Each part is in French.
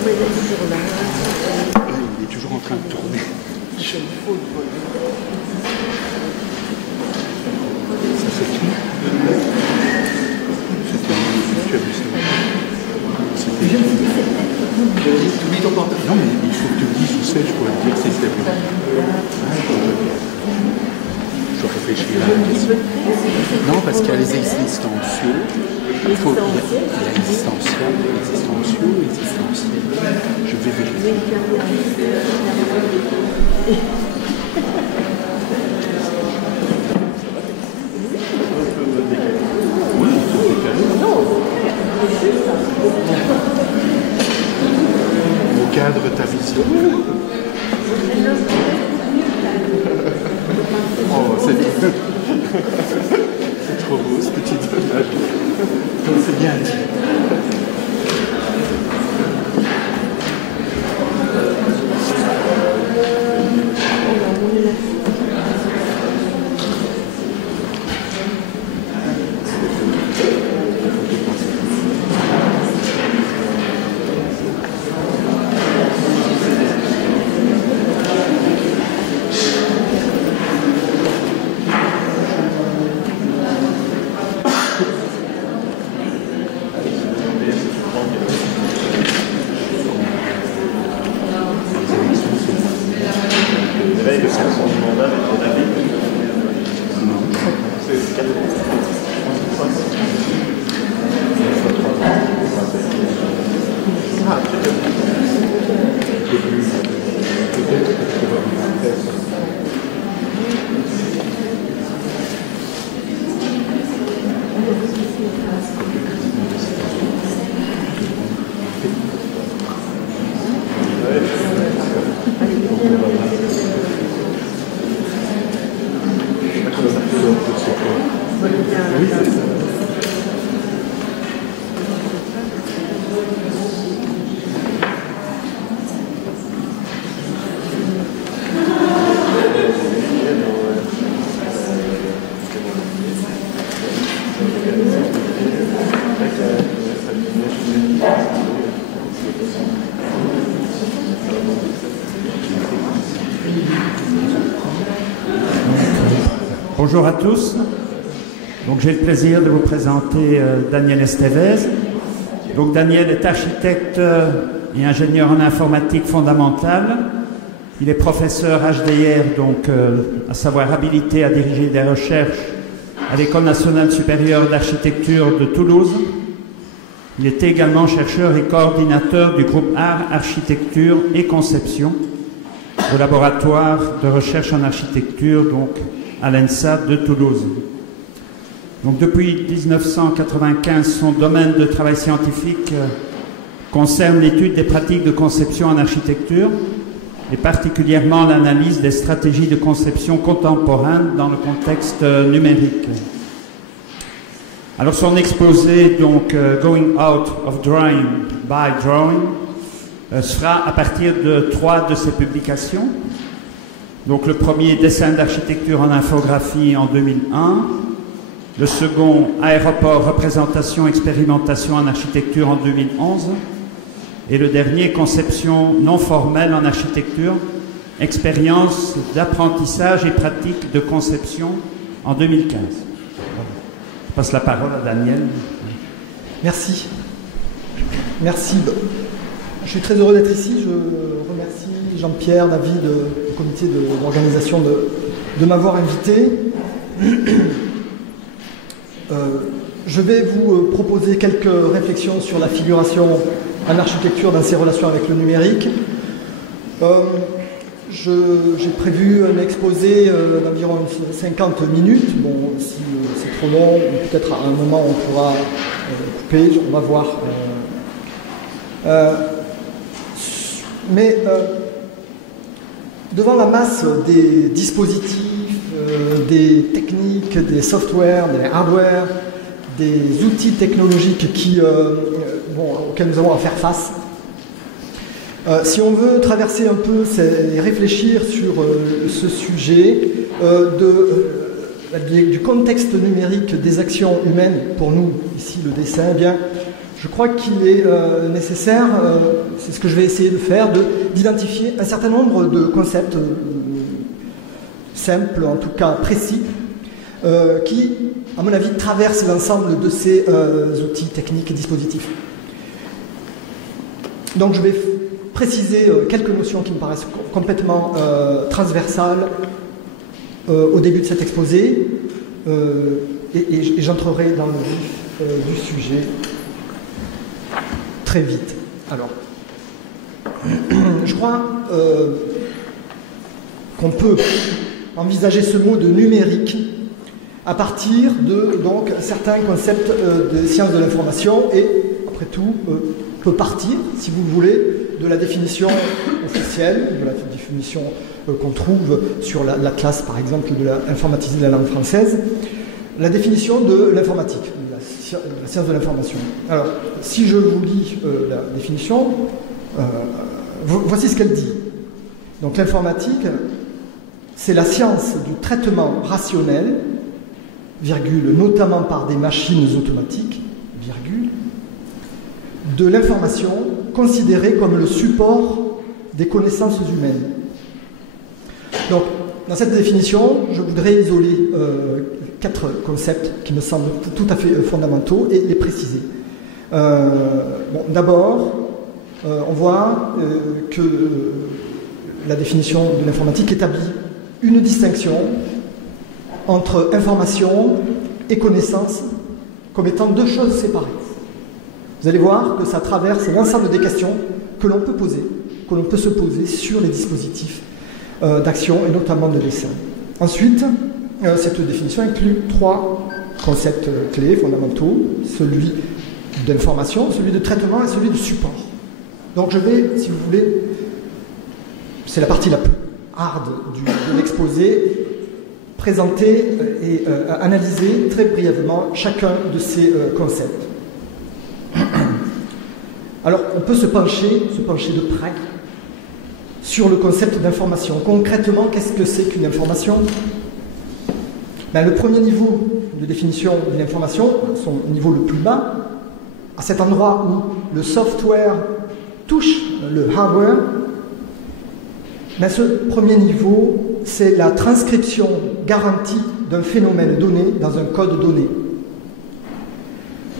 comme elle est toujours là. Il est toujours en train de tourner. Ça c'est qui? C'était tu as vu ça? C'était... Non mais il faut que tu me dises où c'est, je pourrais te dire si c'est vrai. Je réfléchis à la question. Non, parce qu'il y a les existentiaux. Il faut... Il y a existentiel, existentiaux, existentiels. Je vais vérifier. Oui, il faut décaler. Au cadre ta vision. Oh, c'est trop beau ce petit image. C'est bien dit. Bonjour à tous. Donc j'ai le plaisir de vous présenter Daniel Estevez. Donc Daniel est architecte et ingénieur en informatique fondamentale. Il est professeur HDR, donc à savoir habilité à diriger des recherches à l'École nationale supérieure d'architecture de Toulouse. Il était également chercheur et coordinateur du groupe Art, Architecture et Conception, au laboratoire de recherche en architecture, donc à l'ENSA de Toulouse. Donc depuis 1995, son domaine de travail scientifique concerne l'étude des pratiques de conception en architecture et particulièrement l'analyse des stratégies de conception contemporaines dans le contexte numérique. Alors son exposé, donc Going Out of Drawing by Drawing, sera à partir de 3 de ses publications. Donc le premier, dessin d'architecture en infographie en 2001, le second, aéroport, représentation, expérimentation en architecture en 2011, et le dernier, conception non formelle en architecture, expérience d'apprentissage et pratique de conception en 2015. Je passe la parole à Daniel. Merci. Merci. Je suis très heureux d'être ici. Je remercie Jean-Pierre, David, du comité d'organisation de m'avoir invité. Je vais vous proposer quelques réflexions sur la figuration en architecture dans ses relations avec le numérique. J'ai prévu un exposé d'environ 50 minutes. Bon, si c'est trop long, peut-être à un moment on pourra couper, on va voir. Mais devant la masse des dispositifs, des techniques, des softwares, des hardware, des outils technologiques auxquels nous avons à faire face, si on veut traverser un peu et réfléchir sur ce sujet du contexte numérique des actions humaines, pour nous, ici le dessin, eh bien, je crois qu'il est nécessaire, c'est ce que je vais essayer de faire, d'identifier un certain nombre de concepts simples, en tout cas précis, qui, à mon avis, traversent l'ensemble de ces outils techniques et dispositifs. Donc je vais préciser quelques notions qui me paraissent complètement transversales au début de cet exposé, et j'entrerai dans le vif du sujet très vite. Alors, je crois qu'on peut envisager ce mot de numérique à partir de donc, certains concepts des sciences de l'information et, après tout, peut partir, si vous le voulez, de la définition officielle, de la définition qu'on trouve sur l'atlas, par exemple, de l'informatique de la langue française, la définition de l'informatique, de la science de l'information. Alors, si je vous lis la définition, voici ce qu'elle dit. Donc, l'informatique, c'est la science du traitement rationnel, virgule, notamment par des machines automatiques, virgule, de l'information considérée comme le support des connaissances humaines. Donc, dans cette définition, je voudrais isoler 4 concepts qui me semblent tout à fait fondamentaux et les préciser. Bon, d'abord, on voit que la définition de l'informatique établit une distinction entre information et connaissance comme étant 2 choses séparées. Vous allez voir que ça traverse l'ensemble des questions que l'on peut poser, que l'on peut se poser sur les dispositifs d'action et notamment de dessin. Ensuite, cette définition inclut 3 concepts clés fondamentaux, celui d'information, celui de traitement et celui de support. Donc je vais, si vous voulez, c'est la partie la plus hard de l'exposé, présenter et analyser très brièvement chacun de ces concepts. Alors, on peut se pencher de près sur le concept d'information. Concrètement, qu'est-ce que c'est qu'une information? Ben, le premier niveau de définition d'une information, son niveau le plus bas, à cet endroit où le software touche le hardware, ben, ce premier niveau, c'est la transcription garantie d'un phénomène donné dans un code donné.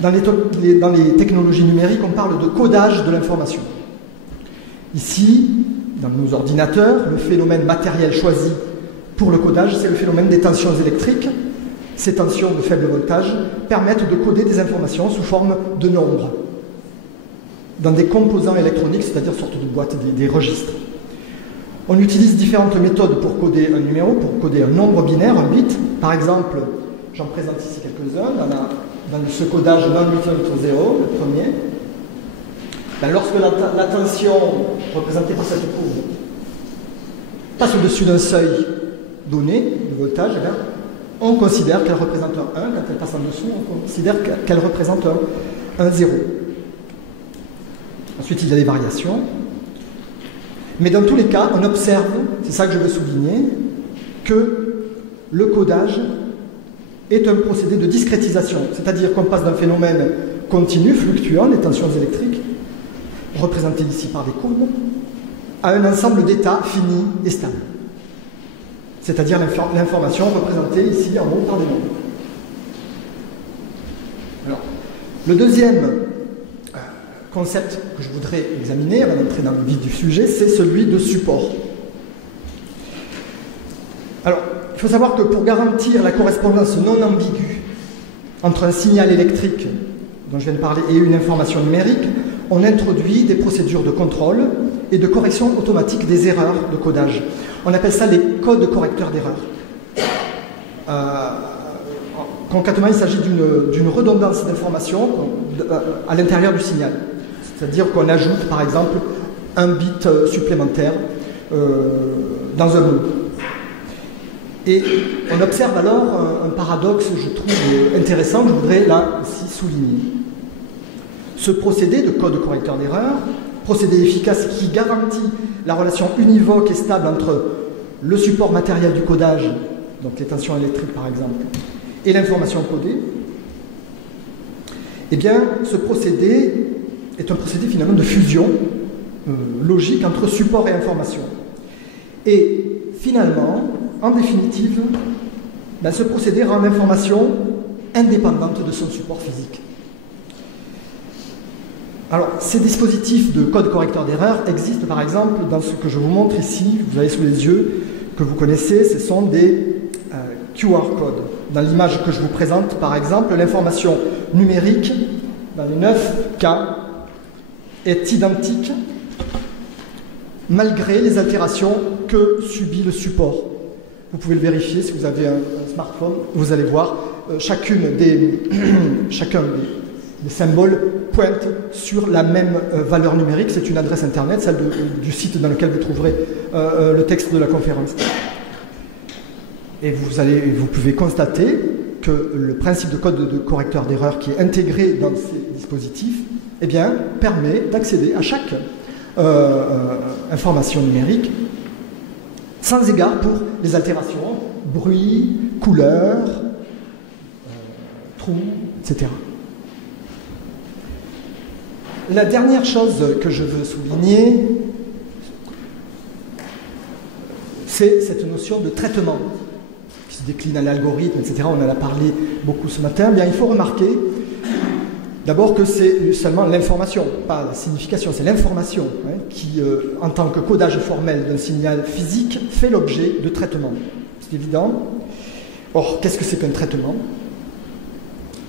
Dans les technologies numériques, on parle de codage de l'information. Ici, dans nos ordinateurs, le phénomène matériel choisi pour le codage, c'est le phénomène des tensions électriques. Ces tensions de faible voltage permettent de coder des informations sous forme de nombres dans des composants électroniques, c'est-à-dire sorte de boîtes, des registres. On utilise différentes méthodes pour coder un numéro, pour coder un nombre binaire, un bit. Par exemple, j'en présente ici quelques-uns. Dans ce codage non 8 0, le premier, ben lorsque la tension représentée par cette courbe passe au-dessus d'un seuil donné, de voltage, eh bien, on considère qu'elle représente un 1. Quand elle passe en dessous, on considère qu'elle représente un 0. Ensuite, il y a des variations. Mais dans tous les cas, on observe, c'est ça que je veux souligner, que le codage est un procédé de discrétisation, c'est-à-dire qu'on passe d'un phénomène continu, fluctuant, les tensions électriques, représentées ici par des courbes, à un ensemble d'états finis et stables. C'est-à-dire l'information représentée ici en haut par des nombres. Alors, le deuxième concept que je voudrais examiner avant d'entrer dans le vif du sujet, c'est celui de support. Alors, il faut savoir que pour garantir la correspondance non ambiguë entre un signal électrique dont je viens de parler et une information numérique, on introduit des procédures de contrôle et de correction automatique des erreurs de codage. On appelle ça les codes correcteurs d'erreurs. Concrètement, il s'agit d'une redondance d'informations à l'intérieur du signal. C'est-à-dire qu'on ajoute, par exemple, un bit supplémentaire dans un mot. Et on observe alors un paradoxe, je trouve, intéressant, que je voudrais là aussi souligner. Ce procédé de code correcteur d'erreur, procédé efficace qui garantit la relation univoque et stable entre le support matériel du codage, donc les tensions électriques par exemple, et l'information codée, Eh bien, ce procédé est un procédé finalement de fusion logique entre support et information. Et finalement, en définitive, ben, ce procédé rend l'information indépendante de son support physique. Alors, ces dispositifs de code correcteur d'erreur existent par exemple dans ce que je vous montre ici, vous avez sous les yeux, que vous connaissez, ce sont des QR codes. Dans l'image que je vous présente, par exemple, l'information numérique dans les 9K est identique malgré les altérations que subit le support. Vous pouvez le vérifier si vous avez un smartphone, vous allez voir, chacun des symboles pointe sur la même valeur numérique, c'est une adresse internet, celle du site dans lequel vous trouverez le texte de la conférence. Et vous pouvez constater que le principe de code de correcteur d'erreur qui est intégré dans ces dispositifs, eh bien, permet d'accéder à chaque information numérique sans égard pour les altérations, bruit, couleur, trous, etc. La dernière chose que je veux souligner, c'est cette notion de traitement qui se décline à l'algorithme, etc. On en a parlé beaucoup ce matin. Bien, il faut remarquer d'abord que c'est seulement l'information, pas la signification, c'est l'information qui, en tant que codage formel d'un signal physique, fait l'objet de traitement. C'est évident. Or, qu'est-ce que c'est qu'un traitement?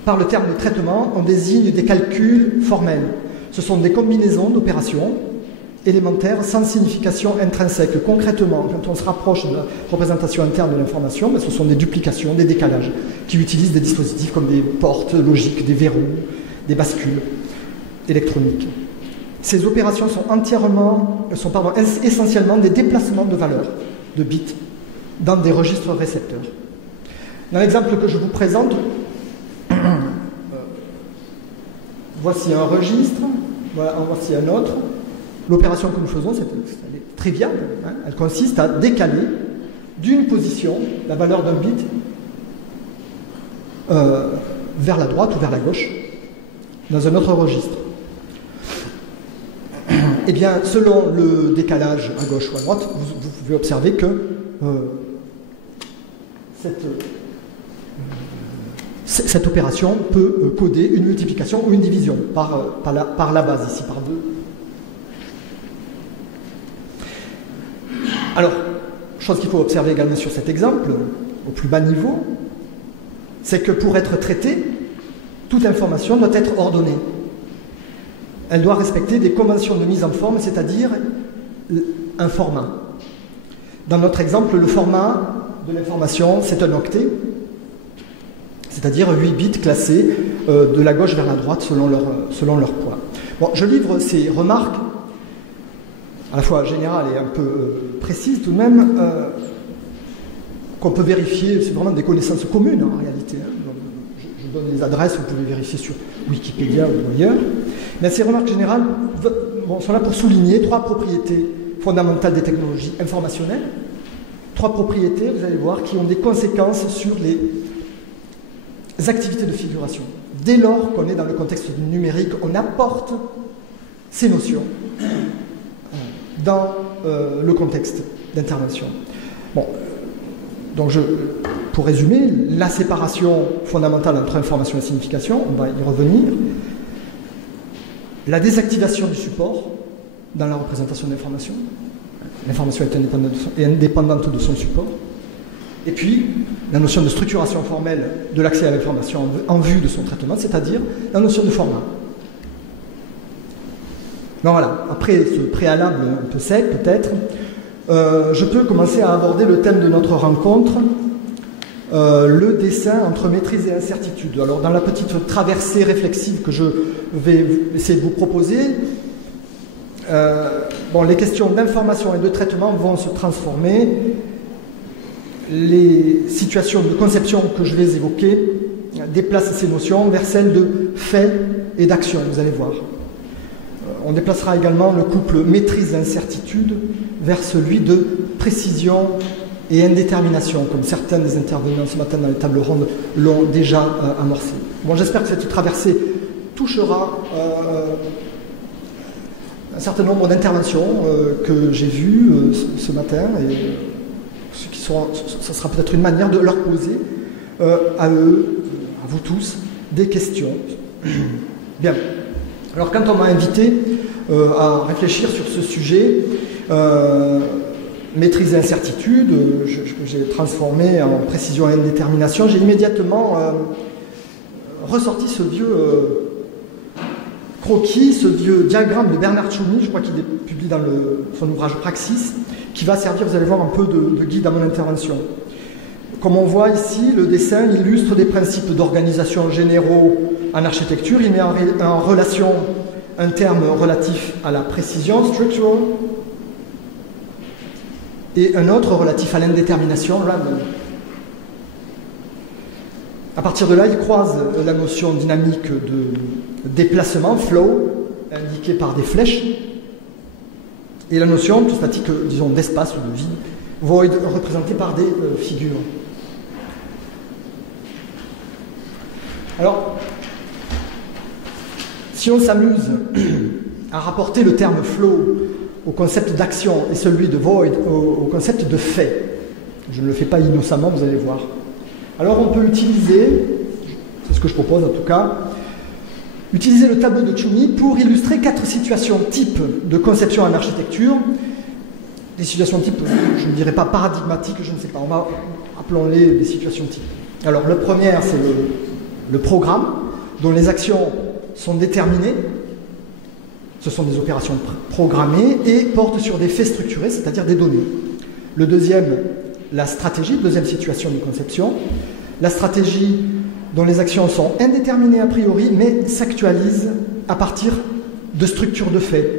Par le terme de traitement, on désigne des calculs formels. Ce sont des combinaisons d'opérations élémentaires sans signification intrinsèque. Concrètement, quand on se rapproche de la représentation interne de l'information, ben, ce sont des duplications, des décalages, qui utilisent des dispositifs comme des portes logiques, des verrous, des bascules électroniques. Ces opérations sont essentiellement des déplacements de valeurs, de bits, dans des registres récepteurs. Dans l'exemple que je vous présente, voici un registre, voici un autre. L'opération que nous faisons, c'est triviale. Elle consiste à décaler d'une position la valeur d'un bit vers la droite ou vers la gauche dans un autre registre. Eh bien, selon le décalage à gauche ou à droite, vous pouvez observer que cette opération peut coder une multiplication ou une division par la base, ici par 2. Alors, chose qu'il faut observer également sur cet exemple, au plus bas niveau, c'est que pour être traitée, toute information doit être ordonnée. Elle doit respecter des conventions de mise en forme, c'est-à-dire un format. Dans notre exemple, le format de l'information, c'est un octet, c'est-à-dire 8 bits classés de la gauche vers la droite selon leur poids. Bon, je livre ces remarques, à la fois générales et un peu précises tout de même, qu'on peut vérifier, c'est vraiment des connaissances communes en réalité. Je donne les adresses, vous pouvez vérifier sur Wikipédia ou ailleurs. Mais ces remarques générales sont là pour souligner 3 propriétés fondamentales des technologies informationnelles. 3 propriétés, vous allez voir, qui ont des conséquences sur les activités de figuration. Dès lors qu'on est dans le contexte numérique, on apporte ces notions dans le contexte d'intervention. Bon, donc pour résumer, la séparation fondamentale entre information et signification, on va y revenir. La désactivation du support dans la représentation de l'information. L'information est indépendante de son support. Et puis, la notion de structuration formelle de l'accès à l'information en vue de son traitement, c'est-à-dire la notion de format. Donc voilà, après ce préalable un peu sec peut-être, je peux commencer à aborder le thème de notre rencontre, le dessin entre maîtrise et incertitude. Alors dans la petite traversée réflexive que je vais essayer de vous proposer, les questions d'information et de traitement vont se transformer. Les situations de conception que je vais évoquer déplacent ces notions vers celles de fait et d'action, vous allez voir. On déplacera également le couple maîtrise-incertitude vers celui de précision et indétermination, comme certains des intervenants ce matin dans les tables rondes l'ont déjà amorcé. Bon, j'espère que cette traversée touchera un certain nombre d'interventions que j'ai vues ce matin, et ce sera peut-être une manière de leur poser à eux, à vous tous, des questions. Bien. Alors quand on m'a invité à réfléchir sur ce sujet, maîtriser l'incertitude, que j'ai transformé en précision et indétermination, j'ai immédiatement ressorti ce vieux croquis, ce vieux diagramme de Bernard Tchouni, je crois qu'il est publié dans son ouvrage Praxis, qui va servir, vous allez voir, un peu de guide à mon intervention. Comme on voit ici, le dessin illustre des principes d'organisation généraux en architecture. Il met en relation un terme relatif à la précision, structural, et un autre relatif à l'indétermination, random. À partir de là, il croise la notion dynamique de déplacement, flow, indiquée par des flèches, et la notion plus statique, disons, d'espace ou de vide, void, représentée par des figures. Alors, si on s'amuse à rapporter le terme flow au concept d'action et celui de void au concept de fait, je ne le fais pas innocemment, vous allez voir. Alors on peut utiliser, c'est ce que je propose en tout cas, utiliser le tableau de Tchouni pour illustrer 4 situations types de conception en architecture. Des situations types, je ne dirais pas paradigmatiques, je ne sais pas, appelons-les des situations types. Alors la première, c'est le programme, dont les actions sont déterminées. Ce sont des opérations programmées et portent sur des faits structurés, c'est-à-dire des données. Le deuxième, la stratégie, deuxième situation de conception. La stratégie dont les actions sont indéterminées a priori, mais s'actualisent à partir de structures de faits,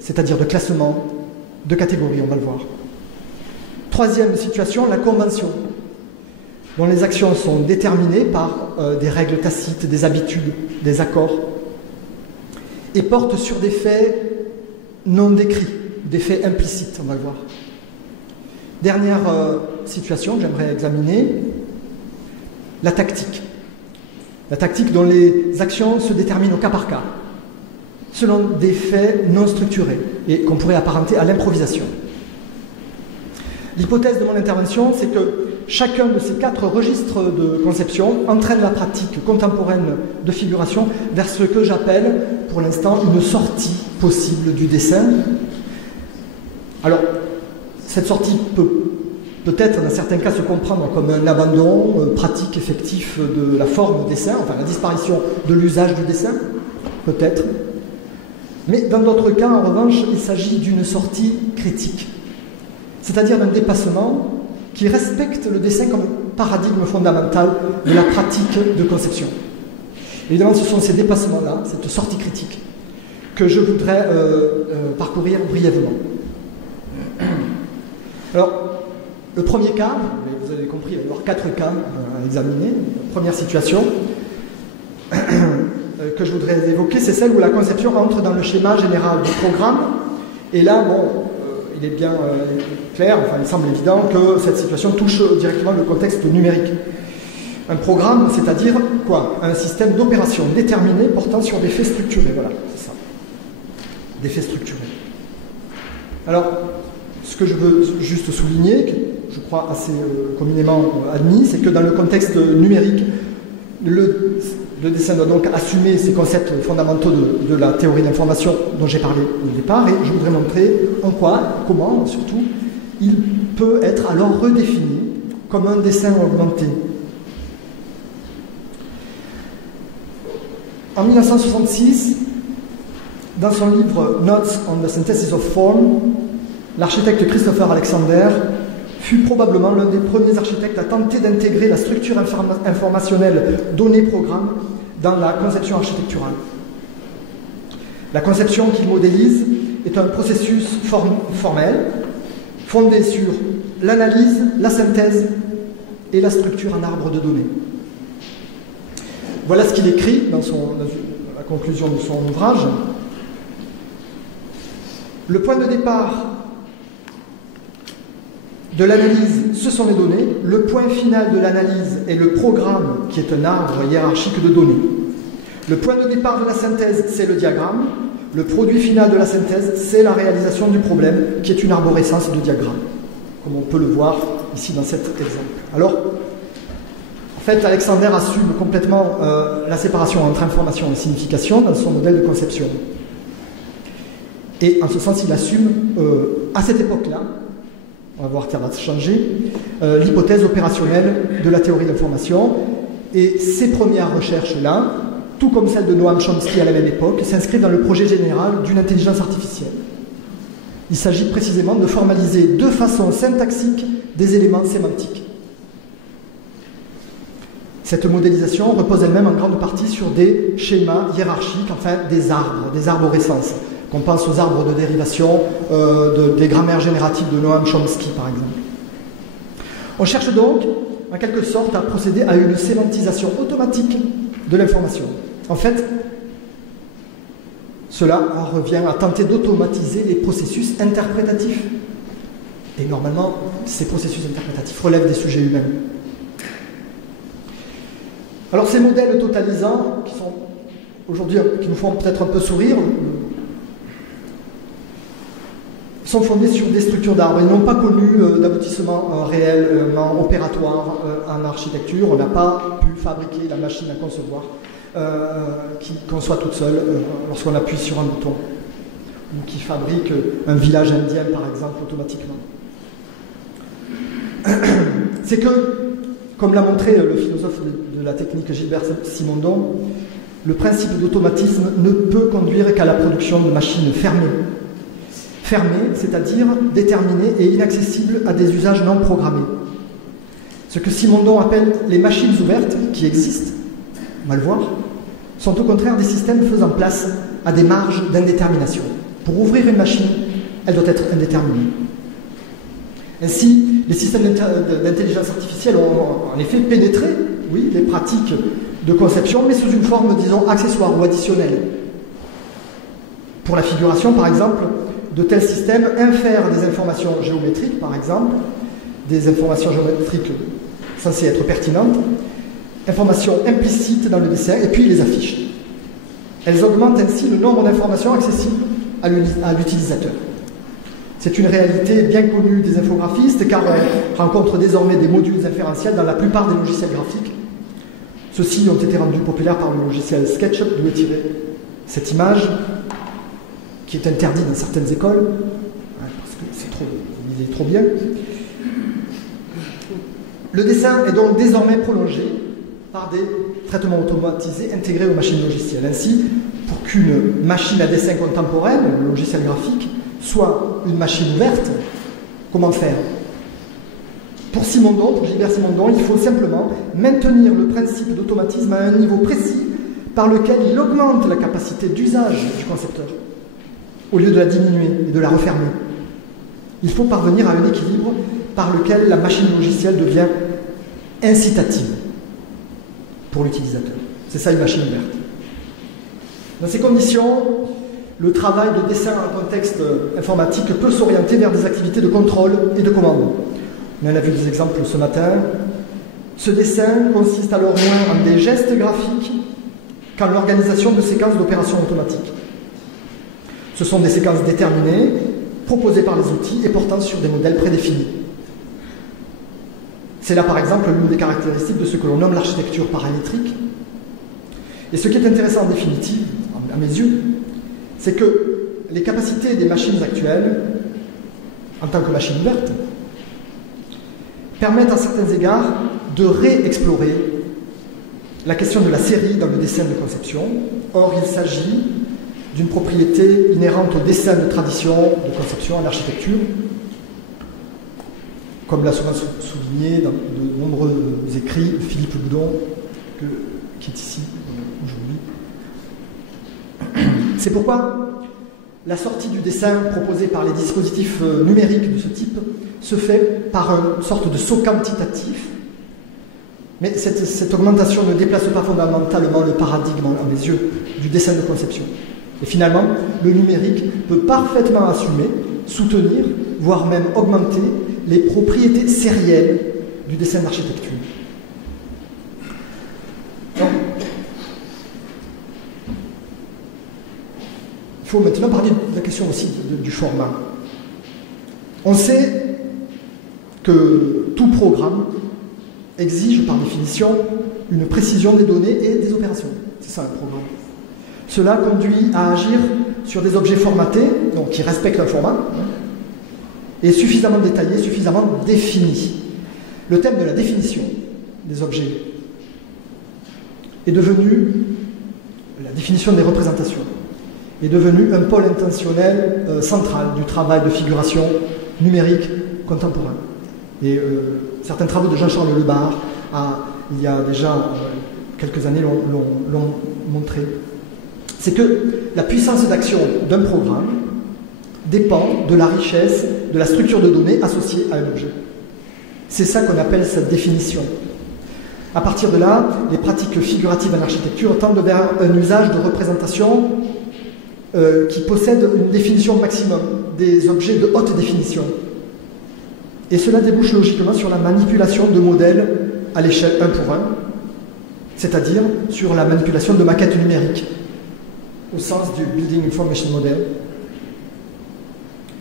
c'est-à-dire de classements, de catégories, on va le voir. Troisième situation, la convention, dont les actions sont déterminées par des règles tacites, des habitudes, des accords, et portent sur des faits non décrits, des faits implicites, on va le voir. Dernière situation que j'aimerais examiner, la tactique. La tactique dont les actions se déterminent au cas par cas, selon des faits non structurés et qu'on pourrait apparenter à l'improvisation. L'hypothèse de mon intervention, c'est que chacun de ces 4 registres de conception entraîne la pratique contemporaine de figuration vers ce que j'appelle, pour l'instant, une sortie possible du dessin. Alors, cette sortie peut-être, dans certains cas, se comprendre comme un abandon pratique, effectif de la forme dessin, enfin la disparition de l'usage du dessin, peut-être. Mais dans d'autres cas, en revanche, il s'agit d'une sortie critique, c'est-à-dire d'un dépassement qui respecte le dessin comme paradigme fondamental de la pratique de conception. Évidemment, ce sont ces dépassements-là, cette sortie critique, que je voudrais parcourir brièvement. Alors, le premier cas, vous avez compris, il va y avoir 4 cas à examiner. Première situation que je voudrais évoquer, c'est celle où la conception entre dans le schéma général du programme. Et là, bon, il est bien clair, enfin il semble évident que cette situation touche directement le contexte numérique. Un programme, c'est-à-dire quoi? Un système d'opération déterminé portant sur des faits structurés, voilà, c'est ça. Des faits structurés. Alors, ce que je veux juste souligner, que je crois assez communément admis, c'est que dans le contexte numérique, le dessin doit donc assumer ces concepts fondamentaux de la théorie de l'information dont j'ai parlé au départ, et je voudrais montrer en quoi, comment surtout, il peut être alors redéfini comme un dessin augmenté. En 1966, dans son livre Notes on the Synthesis of Form, l'architecte Christopher Alexander fut probablement l'un des premiers architectes à tenter d'intégrer la structure informationnelle donnée-programme dans la conception architecturale. La conception qu'il modélise est un processus formel fondé sur l'analyse, la synthèse et la structure en arbre de données. Voilà ce qu'il écrit dans la conclusion de son ouvrage. Le point de départ de l'analyse, ce sont les données. Le point final de l'analyse est le programme, qui est un arbre hiérarchique de données. Le point de départ de la synthèse, c'est le diagramme. Le produit final de la synthèse, c'est la réalisation du problème, qui est une arborescence de diagrammes, comme on peut le voir ici dans cet exemple. Alors, en fait, Alexander assume complètement la séparation entre information et signification dans son modèle de conception. Et en ce sens, il assume, à cette époque-là, on va voir que ça va changer, l'hypothèse opérationnelle de la théorie de l'information. Et ces premières recherches-là, tout comme celles de Noam Chomsky à la même époque, s'inscrivent dans le projet général d'une intelligence artificielle. Il s'agit précisément de formaliser de façon syntaxique des éléments sémantiques. Cette modélisation repose elle-même en grande partie sur des schémas hiérarchiques, enfin des arborescences. Qu'on pense aux arbres de dérivation des grammaires génératives de Noam Chomsky, par exemple. On cherche donc, en quelque sorte, à procéder à une sémantisation automatique de l'information. En fait, cela revient à tenter d'automatiser les processus interprétatifs. Et normalement, ces processus interprétatifs relèvent des sujets humains. Alors ces modèles totalisants, qui sont aujourd'hui, qui nous font peut-être un peu sourire, sont fondés sur des structures d'arbres. Ils n'ont pas connu d'aboutissement réellement opératoire en architecture. On n'a pas pu fabriquer la machine à concevoir qui conçoit toute seule lorsqu'on appuie sur un bouton, ou qui fabrique un village indien, par exemple, automatiquement. C'est que, comme l'a montré le philosophe de la technique Gilbert Simondon, le principe d'automatisme ne peut conduire qu'à la production de machines fermées. Fermées, c'est-à-dire déterminées et inaccessibles à des usages non programmés. Ce que Simondon appelle les machines ouvertes, qui existent, on va le voir, sont au contraire des systèmes faisant place à des marges d'indétermination. Pour ouvrir une machine, elle doit être indéterminée. Ainsi, les systèmes d'intelligence artificielle ont en effet pénétré, oui, les pratiques de conception, mais sous une forme, disons, accessoire ou additionnelle. Pour la figuration, par exemple, de tels systèmes infèrent des informations géométriques, par exemple, des informations géométriques censées être pertinentes, informations implicites dans le dessin, et puis les affiches. Elles augmentent ainsi le nombre d'informations accessibles à l'utilisateur. C'est une réalité bien connue des infographistes, car on rencontre désormais des modules inférentiels dans la plupart des logiciels graphiques. Ceux-ci ont été rendus populaires par le logiciel SketchUp, d'où est tirée cette image, qui est interdit dans certaines écoles, parce que il est trop bien. Le dessin est donc désormais prolongé par des traitements automatisés intégrés aux machines logicielles. Ainsi, pour qu'une machine à dessin contemporaine, le logiciel graphique, soit une machine ouverte, comment faire? Pour Simondon, pour Gilbert Simondon, il faut simplement maintenir le principe d'automatisme à un niveau précis par lequel il augmente la capacité d'usage du concepteur, au lieu de la diminuer et de la refermer. Il faut parvenir à un équilibre par lequel la machine logicielle devient incitative pour l'utilisateur. C'est ça une machine ouverte. Dans ces conditions, le travail de dessin en contexte informatique peut s'orienter vers des activités de contrôle et de commande. On en a vu des exemples ce matin. Ce dessin consiste alors moins en des gestes graphiques qu'en l'organisation de séquences d'opérations automatiques. Ce sont des séquences déterminées, proposées par les outils et portant sur des modèles prédéfinis. C'est là par exemple l'une des caractéristiques de ce que l'on nomme l'architecture paramétrique. Et ce qui est intéressant en définitive, à mes yeux, c'est que les capacités des machines actuelles, en tant que machines ouvertes, permettent à certains égards de réexplorer la question de la série dans le dessin de conception. Or, il s'agit d'une propriété inhérente au dessin de tradition de conception en architecture, comme l'a souvent souligné dans de nombreux écrits Philippe Boudon, qui est ici aujourd'hui. C'est pourquoi la sortie du dessin proposée par les dispositifs numériques de ce type se fait par une sorte de saut quantitatif, mais cette augmentation ne déplace pas fondamentalement le paradigme, à mes yeux, du dessin de conception. Et finalement, le numérique peut parfaitement assumer, soutenir, voire même augmenter les propriétés sérielles du dessin d'architecture. faut maintenant parler de la question aussi du format. On sait que tout programme exige par définition une précision des données et des opérations. C'est ça un programme. Cela conduit à agir sur des objets formatés, donc qui respectent un format, et suffisamment détaillés, suffisamment définis. Le thème de la définition des objets est devenu, la définition des représentations, est devenu un pôle intentionnel central du travail de figuration numérique contemporain. Et certains travaux de Jean-Charles Lebar, il y a déjà quelques années, l'ont montré. C'est que la puissance d'action d'un programme dépend de la richesse, de la structure de données associée à un objet. C'est ça qu'on appelle cette définition. À partir de là, les pratiques figuratives en architecture tendent vers un usage de représentation qui possède une définition maximum, des objets de haute définition. Et cela débouche logiquement sur la manipulation de modèles à l'échelle 1 pour 1, c'est-à-dire sur la manipulation de maquettes numériques, au sens du Building Information Model.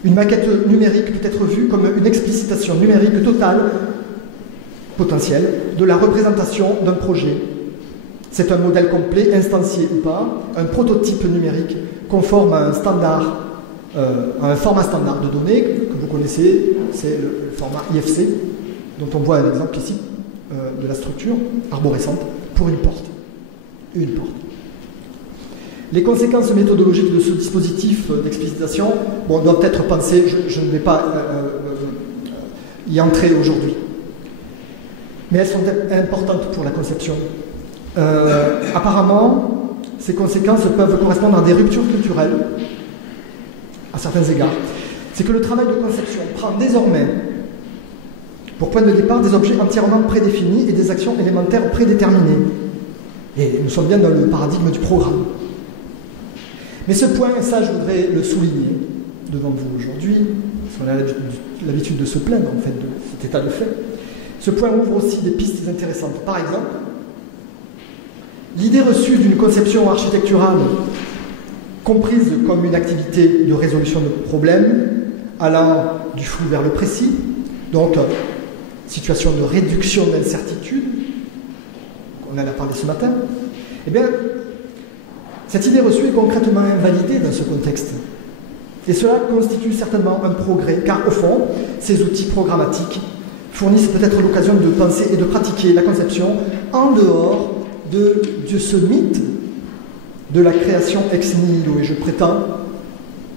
Une maquette numérique peut être vue comme une explicitation numérique totale, potentielle, de la représentation d'un projet. C'est un modèle complet, instancié ou pas, un prototype numérique conforme à un standard, à un format standard de données que vous connaissez, c'est le format IFC, dont on voit un exemple ici de la structure arborescente pour une porte. Une porte. Les conséquences méthodologiques de ce dispositif d'explicitation doivent être pensées, je ne vais pas y entrer aujourd'hui. Mais elles sont importantes pour la conception. Apparemment, ces conséquences peuvent correspondre à des ruptures culturelles, à certains égards. C'est que le travail de conception prend désormais pour point de départ des objets entièrement prédéfinis et des actions élémentaires prédéterminées. Et nous sommes bien dans le paradigme du programme. Mais ce point, et ça je voudrais le souligner devant vous aujourd'hui, parce qu'on a l'habitude de se plaindre en fait de cet état de fait, ce point ouvre aussi des pistes intéressantes. Par exemple, l'idée reçue d'une conception architecturale comprise comme une activité de résolution de problèmes allant du flou vers le précis, donc situation de réduction d'incertitude, on en a parlé ce matin, eh bien, cette idée reçue est concrètement invalidée dans ce contexte. Et cela constitue certainement un progrès, car au fond, ces outils programmatiques fournissent peut-être l'occasion de penser et de pratiquer la conception en dehors de ce mythe de la création ex nihilo. Et je prétends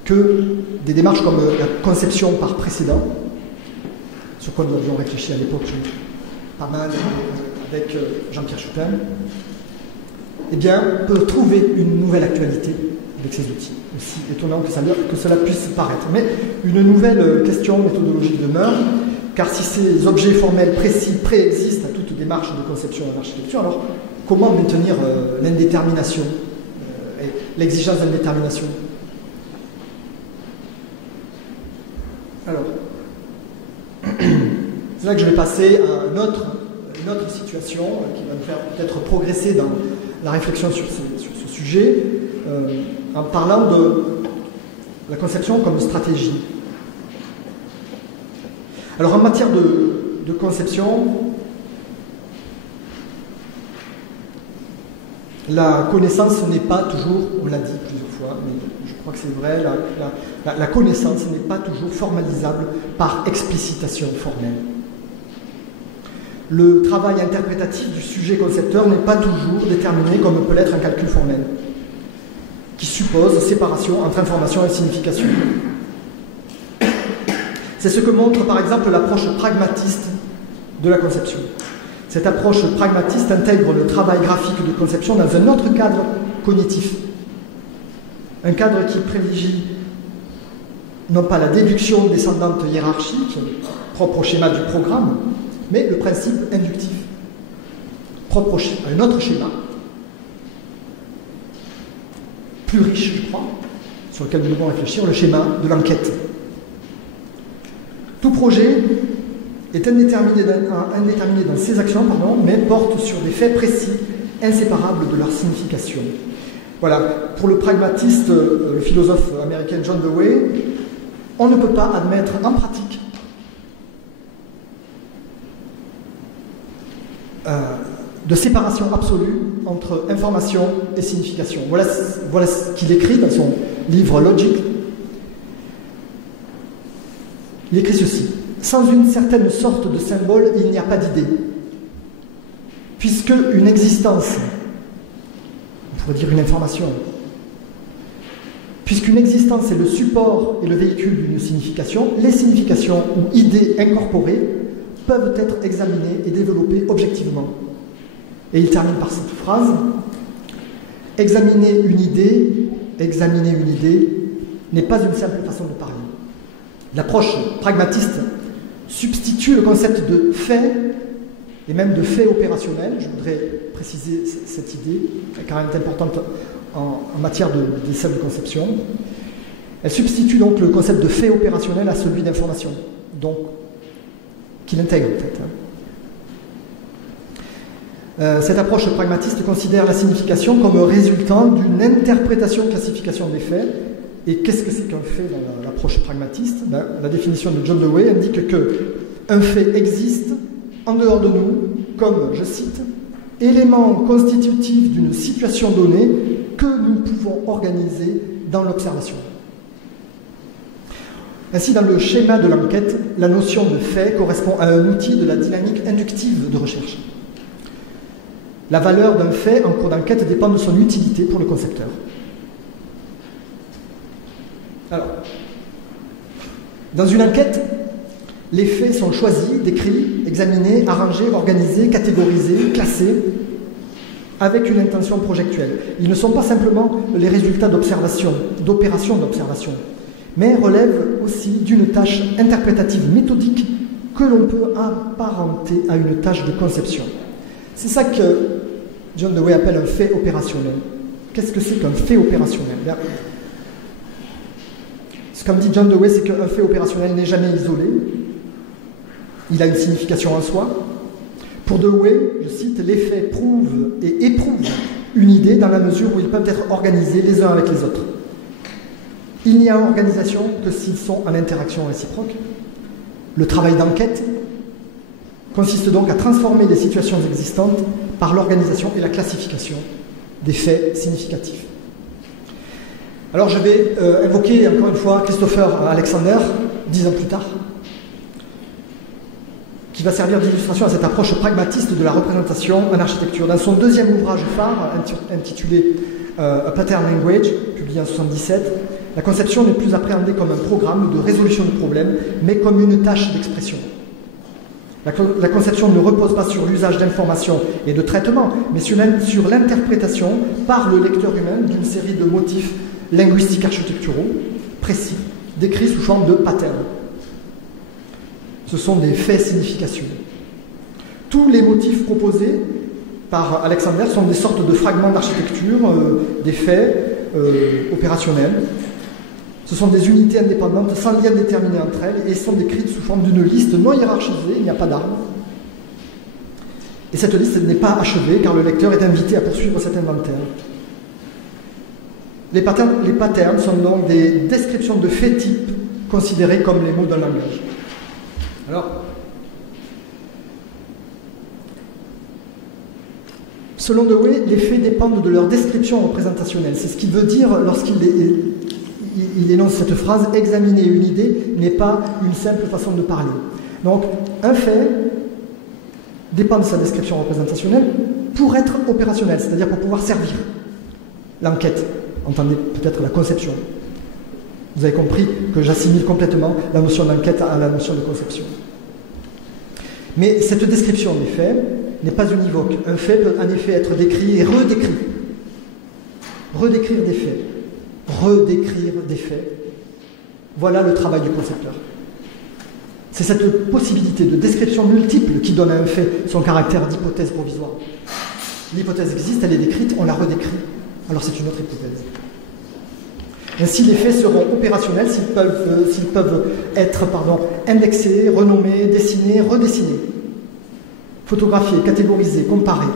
que des démarches comme la conception par précédent, sur quoi nous avions réfléchi à l'époque pas mal avec Jean-Pierre Chupin, eh bien, peut trouver une nouvelle actualité avec ces outils, aussi étonnant que cela puisse paraître. Mais une nouvelle question méthodologique demeure, car si ces objets formels précis préexistent à toute démarche de conception en architecture, alors comment maintenir l'indétermination et l'exigence d'indétermination? Alors, c'est là que je vais passer à une autre situation qui va me faire peut-être progresser dans la réflexion sur ce sujet, en parlant de la conception comme stratégie. Alors en matière de conception, la connaissance n'est pas toujours, on l'a dit plusieurs fois, mais je crois que c'est vrai, la connaissance n'est pas toujours formalisable par explicitation formelle. Le travail interprétatif du sujet concepteur n'est pas toujours déterminé comme peut l'être un calcul formel, qui suppose séparation entre information et signification. C'est ce que montre par exemple l'approche pragmatiste de la conception. Cette approche pragmatiste intègre le travail graphique de conception dans un autre cadre cognitif. Un cadre qui privilégie non pas la déduction descendante hiérarchique, propre au schéma du programme, mais le principe inductif, propre à un autre schéma, plus riche, je crois, sur lequel nous devons réfléchir, le schéma de l'enquête. Tout projet est indéterminé dans ses actions, mais porte sur des faits précis, inséparables de leur signification. Voilà, pour le pragmatiste, le philosophe américain John Dewey, on ne peut pas admettre en pratique de séparation absolue entre information et signification. Voilà ce qu'il écrit dans son livre Logic. Il écrit ceci. Sans une certaine sorte de symbole, il n'y a pas d'idée. Puisque une existence, on pourrait dire une information, puisqu'une existence est le support et le véhicule d'une signification, les significations ou idées incorporées peuvent être examinées et développées objectivement. Et il termine par cette phrase. Examiner une idée n'est pas une simple façon de parler. L'approche pragmatiste substitue le concept de fait, et même de fait opérationnel. Je voudrais préciser cette idée, car elle est importante en matière d'essai de conception. Elle substitue donc le concept de fait opérationnel à celui d'information, donc qu'il intègre en fait. Cette approche pragmatiste considère la signification comme résultant d'une interprétation-classification des faits. Et qu'est-ce que c'est qu'un fait dans l'approche pragmatiste? La définition de John Dewey indique qu'un fait existe en dehors de nous comme, je cite, élément constitutif d'une situation donnée que nous pouvons organiser dans l'observation. Ainsi, dans le schéma de l'enquête, la notion de fait correspond à un outil de la dynamique inductive de recherche. La valeur d'un fait en cours d'enquête dépend de son utilité pour le concepteur. Alors, dans une enquête, les faits sont choisis, décrits, examinés, arrangés, organisés, catégorisés, classés, avec une intention projectuelle. Ils ne sont pas simplement les résultats d'opérations d'observation, mais relèvent aussi d'une tâche interprétative méthodique que l'on peut apparenter à une tâche de conception. C'est ça que John Dewey appelle un fait opérationnel. Qu'est-ce que c'est qu'un fait opérationnel? Ce qu'en dit John Dewey, c'est qu'un fait opérationnel n'est jamais isolé. Il a une signification en soi. Pour Dewey, je cite, les faits prouvent et éprouvent une idée dans la mesure où ils peuvent être organisés les uns avec les autres. Il n'y a organisation que s'ils sont en interaction réciproque. Le travail d'enquête consiste donc à transformer les situations existantes par l'organisation et la classification des faits significatifs. Alors je vais évoquer encore une fois Christopher Alexander, 10 ans plus tard, qui va servir d'illustration à cette approche pragmatiste de la représentation en architecture. Dans son deuxième ouvrage phare, intitulé A Pattern Language, publié en 1977, la conception n'est plus appréhendée comme un programme de résolution de problèmes, mais comme une tâche d'expression. La conception ne repose pas sur l'usage d'informations et de traitements, mais sur l'interprétation par le lecteur humain d'une série de motifs linguistiques architecturaux précis, décrits sous forme de patterns. Ce sont des faits significatifs. Tous les motifs proposés par Alexander sont des sortes de fragments d'architecture, des faits opérationnels. Ce sont des unités indépendantes sans lien déterminé entre elles et sont décrites sous forme d'une liste non hiérarchisée, il n'y a pas d'arbre. Et cette liste n'est pas achevée car le lecteur est invité à poursuivre cet inventaire. Les patterns sont donc des descriptions de faits types considérés comme les mots d'un langage. Alors, selon Dewey, les faits dépendent de leur description représentationnelle. C'est ce qu'il veut dire lorsqu'il énonce cette phrase « examiner une idée n'est pas une simple façon de parler ». Donc, un fait dépend de sa description représentationnelle pour être opérationnel, c'est-à-dire pour pouvoir servir l'enquête. Entendez peut-être la conception. Vous avez compris que j'assimile complètement la notion d'enquête à la notion de conception. Mais cette description des faits n'est pas univoque. Un fait peut en effet être décrit et redécrit. Redécrire des faits. Redécrire des faits. Voilà le travail du concepteur. C'est cette possibilité de description multiple qui donne à un fait son caractère d'hypothèse provisoire. L'hypothèse existe, elle est décrite, on la redécrit. Alors c'est une autre hypothèse. Ainsi, les faits seront opérationnels s'ils peuvent être indexés, renommés, dessinés, redessinés, photographiés, catégorisés, comparés.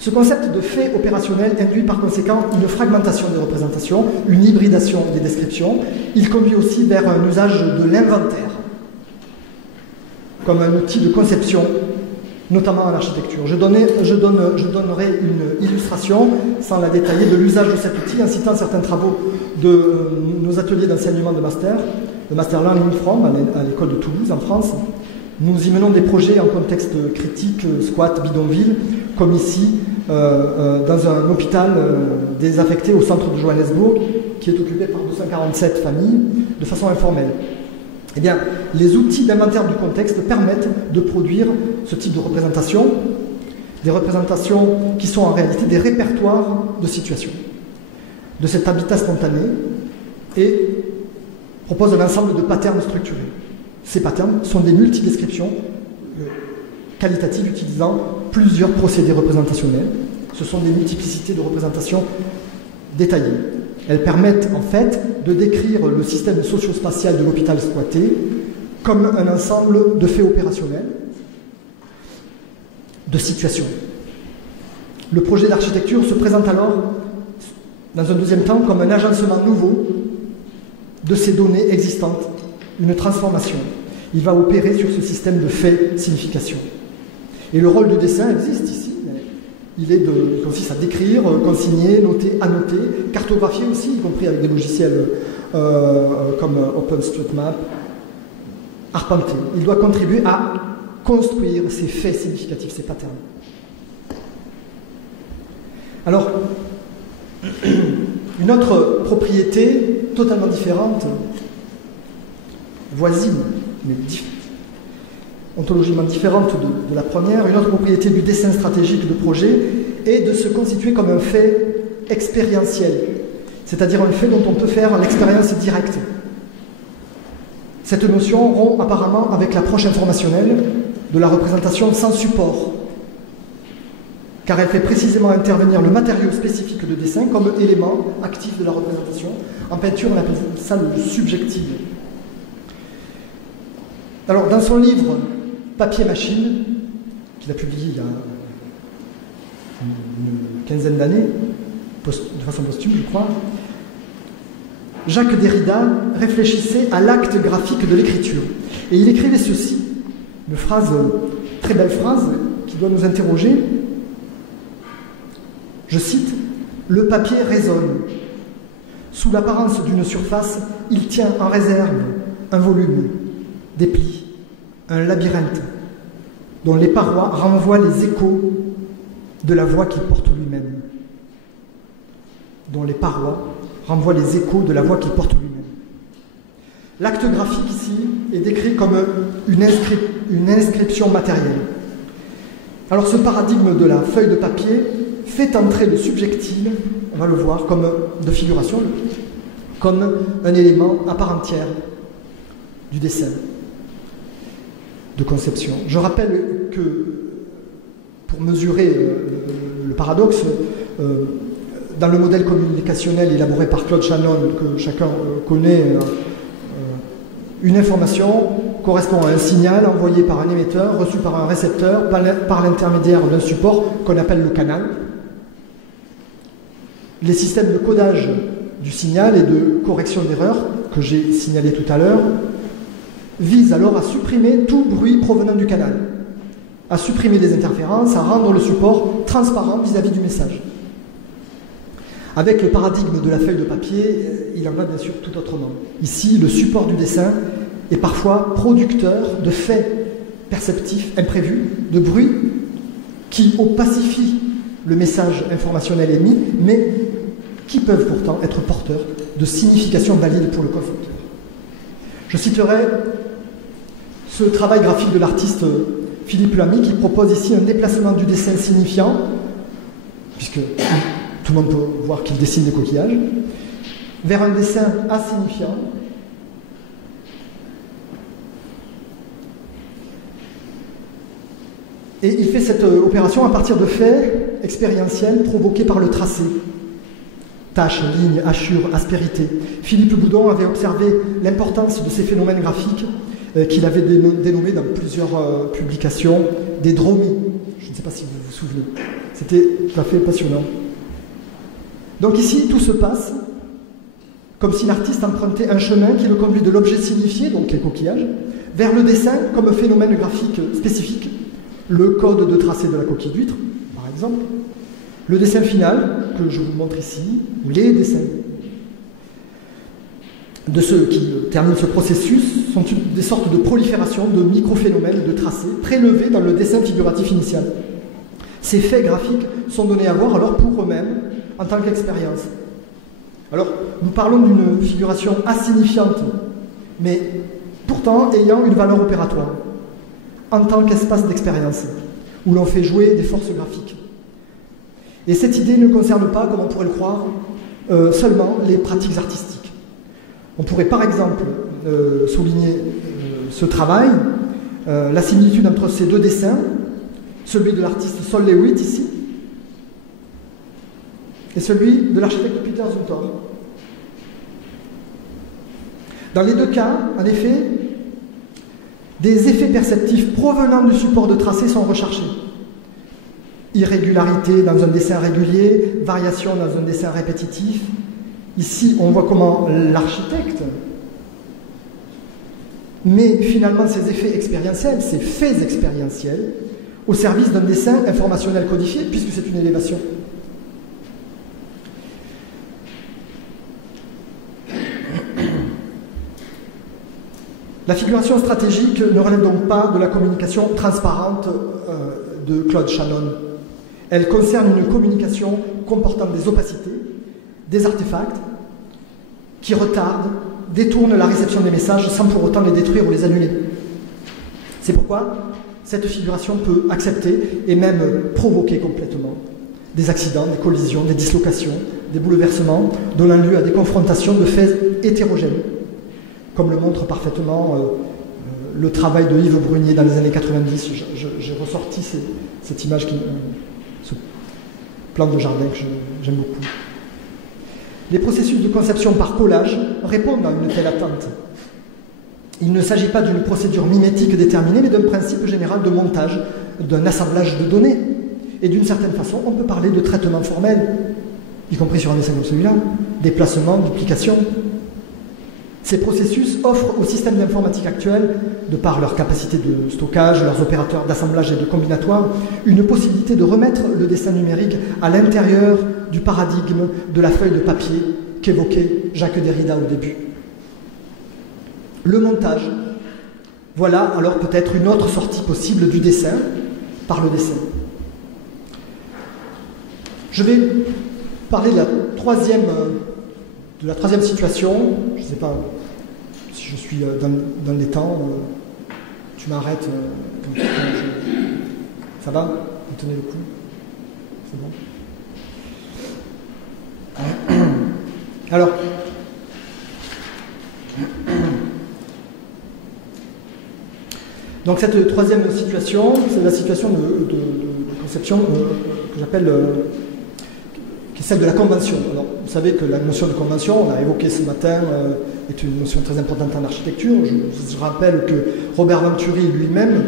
Ce concept de fait opérationnel induit par conséquent une fragmentation des représentations, une hybridation des descriptions. Il conduit aussi vers un usage de l'inventaire comme un outil de conception, notamment en architecture. Je donnerai une illustration, sans la détailler, de l'usage de cet outil en citant certains travaux de nos ateliers d'enseignement de master, le Master Learning From à l'école de Toulouse en France. Nous y menons des projets en contexte critique, squat, bidonville, comme ici, dans un hôpital désaffecté au centre de Johannesburg, qui est occupé par 247 familles, de façon informelle. Eh bien, les outils d'inventaire du contexte permettent de produire ce type de représentation, des représentations qui sont en réalité des répertoires de situations, de cet habitat spontané, et proposent un ensemble de patterns structurés. Ces patterns sont des multidescriptions qualitatives utilisant plusieurs procédés représentationnels. Ce sont des multiplicités de représentations détaillées. Elles permettent en fait de décrire le système socio-spatial de l'hôpital squatté comme un ensemble de faits opérationnels, de situations. Le projet d'architecture se présente alors, dans un deuxième temps, comme un agencement nouveau de ces données existantes, une transformation. Il va opérer sur ce système de faits-signification. Et le rôle du dessin existe ici. Il consiste à décrire, consigner, noter, annoter, cartographier aussi, y compris avec des logiciels comme OpenStreetMap, arpenter. Il doit contribuer à construire ces faits significatifs, ces patterns. Alors, une autre propriété totalement différente, voisine, mais ontologiquement différente de la première, une autre propriété du dessin stratégique de projet est de se constituer comme un fait expérientiel, c'est-à-dire un fait dont on peut faire l'expérience directe. Cette notion rompt apparemment avec l'approche informationnelle de la représentation sans support, car elle fait précisément intervenir le matériau spécifique de dessin comme élément actif de la représentation. En peinture, on appelle ça le subjectif. Alors, dans son livre Papier-machine, qu'il a publié il y a une quinzaine d'années, de façon posthume, je crois, Jacques Derrida réfléchissait à l'acte graphique de l'écriture. Et il écrivait ceci, une phrase, très belle phrase, qui doit nous interroger. Je cite, « Le papier résonne. Sous l'apparence d'une surface, il tient en réserve un volume, des plis, un labyrinthe, dont les parois renvoient les échos de la voix qu'il porte lui-même. » Dont les parois renvoient les échos de la voix qu'il porte lui-même. L'acte graphique ici est décrit comme une inscription matérielle. Alors ce paradigme de la feuille de papier fait entrer le subjectif, on va le voir, comme de figuration, comme un élément à part entière du dessin, de conception. Je rappelle que, pour mesurer le paradoxe, dans le modèle communicationnel élaboré par Claude Shannon, que chacun connaît, une information correspond à un signal envoyé par un émetteur, reçu par un récepteur, par l'intermédiaire d'un support qu'on appelle le canal. Les systèmes de codage du signal et de correction d'erreurs, que j'ai signalé tout à l'heure, visent alors à supprimer tout bruit provenant du canal, à supprimer des interférences, à rendre le support transparent vis-à-vis du message. Avec le paradigme de la feuille de papier, il en va bien sûr tout autrement. Ici, le support du dessin est parfois producteur de faits perceptifs imprévus, de bruits qui opacifient le message informationnel émis, mais qui peuvent pourtant être porteurs de significations valides pour le concepteur. Je citerai ce travail graphique de l'artiste Philippe Lamy qui propose ici un déplacement du dessin signifiant, puisque tout le monde peut voir qu'il dessine des coquillages, vers un dessin insignifiant. Et il fait cette opération à partir de faits expérientiels provoqués par le tracé. Taches, lignes, hachures, aspérités. Philippe Boudon avait observé l'importance de ces phénomènes graphiques qu'il avait dénommés dans plusieurs publications des dromies. Je ne sais pas si vous vous souvenez. C'était tout à fait passionnant. Donc ici, tout se passe comme si l'artiste empruntait un chemin qui le conduit de l'objet signifié, donc les coquillages, vers le dessin comme phénomène graphique spécifique, le code de tracé de la coquille d'huître, par exemple, le dessin final, que je vous montre ici, ou les dessins de ceux qui terminent ce processus, sont des sortes de prolifération de micro-phénomènes de tracés prélevés dans le dessin figuratif initial. Ces faits graphiques sont donnés à voir alors pour eux-mêmes en tant qu'expérience. Alors, nous parlons d'une figuration insignifiante, mais pourtant ayant une valeur opératoire, en tant qu'espace d'expérience, où l'on fait jouer des forces graphiques. Et cette idée ne concerne pas, comme on pourrait le croire, seulement les pratiques artistiques. On pourrait par exemple souligner ce travail, la similitude entre ces deux dessins, celui de l'artiste Sol Lewitt ici, et celui de l'architecte Peter Zumthor. Dans les deux cas, en effet, des effets perceptifs provenant du support de tracé sont recherchés. Irrégularité dans un dessin régulier, variation dans un dessin répétitif. Ici, on voit comment l'architecte met finalement ces effets expérientiels, ces faits expérientiels, au service d'un dessin informationnel codifié, puisque c'est une élévation. La figuration stratégique ne relève donc pas de la communication transparente de Claude Shannon. Elle concerne une communication comportant des opacités, des artefacts, qui retardent, détournent la réception des messages sans pour autant les détruire ou les annuler. C'est pourquoi cette figuration peut accepter et même provoquer complètement des accidents, des collisions, des dislocations, des bouleversements, donnant lieu à des confrontations de faits hétérogènes, comme le montre parfaitement le travail de Yves Brunier dans les années 90. J'ai ressorti cette image, ce plan de jardin que j'aime beaucoup. Les processus de conception par collage répondent à une telle attente. Il ne s'agit pas d'une procédure mimétique déterminée, mais d'un principe général de montage, d'un assemblage de données. Et d'une certaine façon, on peut parler de traitement formel, y compris sur un dessin comme celui-là, déplacement, duplication. Ces processus offrent aux systèmes d'informatique actuels, de par leur capacité de stockage, leurs opérateurs d'assemblage et de combinatoire, une possibilité de remettre le dessin numérique à l'intérieur du paradigme de la feuille de papier qu'évoquait Jacques Derrida au début. Le montage, voilà alors peut-être une autre sortie possible du dessin par le dessin. Je vais parler de la troisième situation. Je ne sais pas si je suis dans les temps. Tu m'arrêtes quand je... Ça va? Vous tenez le coup? C'est bon? Alors, donc cette troisième situation, c'est la situation de conception que j'appelle qui est celle de la convention. Alors, vous savez que la notion de convention, on l'a évoqué ce matin, est une notion très importante en architecture. Je rappelle que Robert Venturi lui-même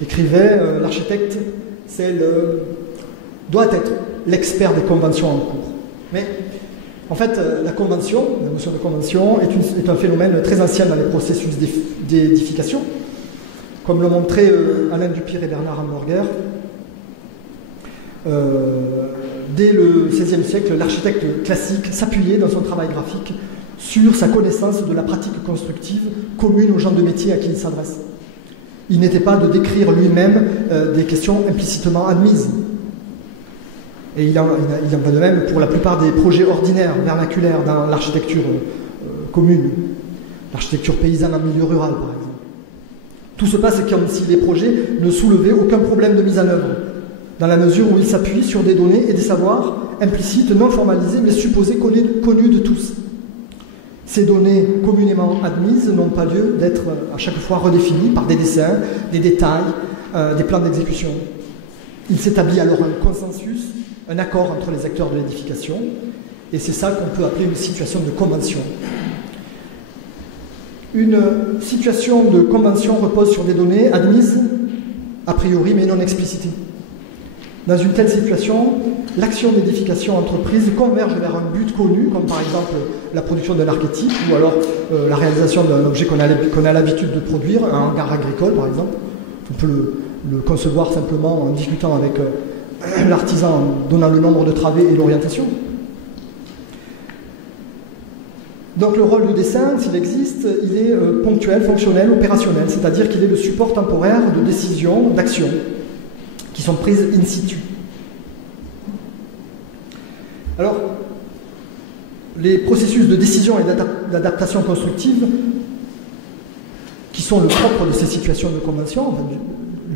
écrivait l'architecte doit être l'expert des conventions en cours. Mais en fait, la notion de convention est un phénomène très ancien dans les processus d'édification. Comme l'ont montré Alain Dupire et Bernard Hamburger, dès le XVIe siècle, l'architecte classique s'appuyait dans son travail graphique sur sa connaissance de la pratique constructive commune aux gens de métier à qui il s'adresse. Il n'était pas de décrire lui-même des questions implicitement admises. Et il en va de même pour la plupart des projets ordinaires, vernaculaires dans l'architecture commune, l'architecture paysanne en milieu rural par exemple. Tout se passe comme si les projets ne soulevaient aucun problème de mise en œuvre, dans la mesure où ils s'appuient sur des données et des savoirs implicites, non formalisés, mais supposés connus de tous. Ces données communément admises n'ont pas lieu d'être à chaque fois redéfinies par des dessins, des détails, des plans d'exécution. Il s'établit alors un consensus, un accord entre les acteurs de l'édification, et c'est ça qu'on peut appeler une situation de convention. Une situation de convention repose sur des données admises, a priori, mais non explicitées. Dans une telle situation, l'action d'édification entreprise converge vers un but connu, comme par exemple la production d'un archétype, ou alors la réalisation d'un objet qu'on a l'habitude de produire, un hangar agricole par exemple. On peut le concevoir simplement en discutant avec l'artisan, en donnant le nombre de travées et l'orientation. Donc le rôle du dessin, s'il existe, il est ponctuel, fonctionnel, opérationnel, c'est-à-dire qu'il est le support temporaire de décisions, d'actions, qui sont prises in situ. Alors, les processus de décision et d'adaptation constructive, qui sont le propre de ces situations de convention, enfin,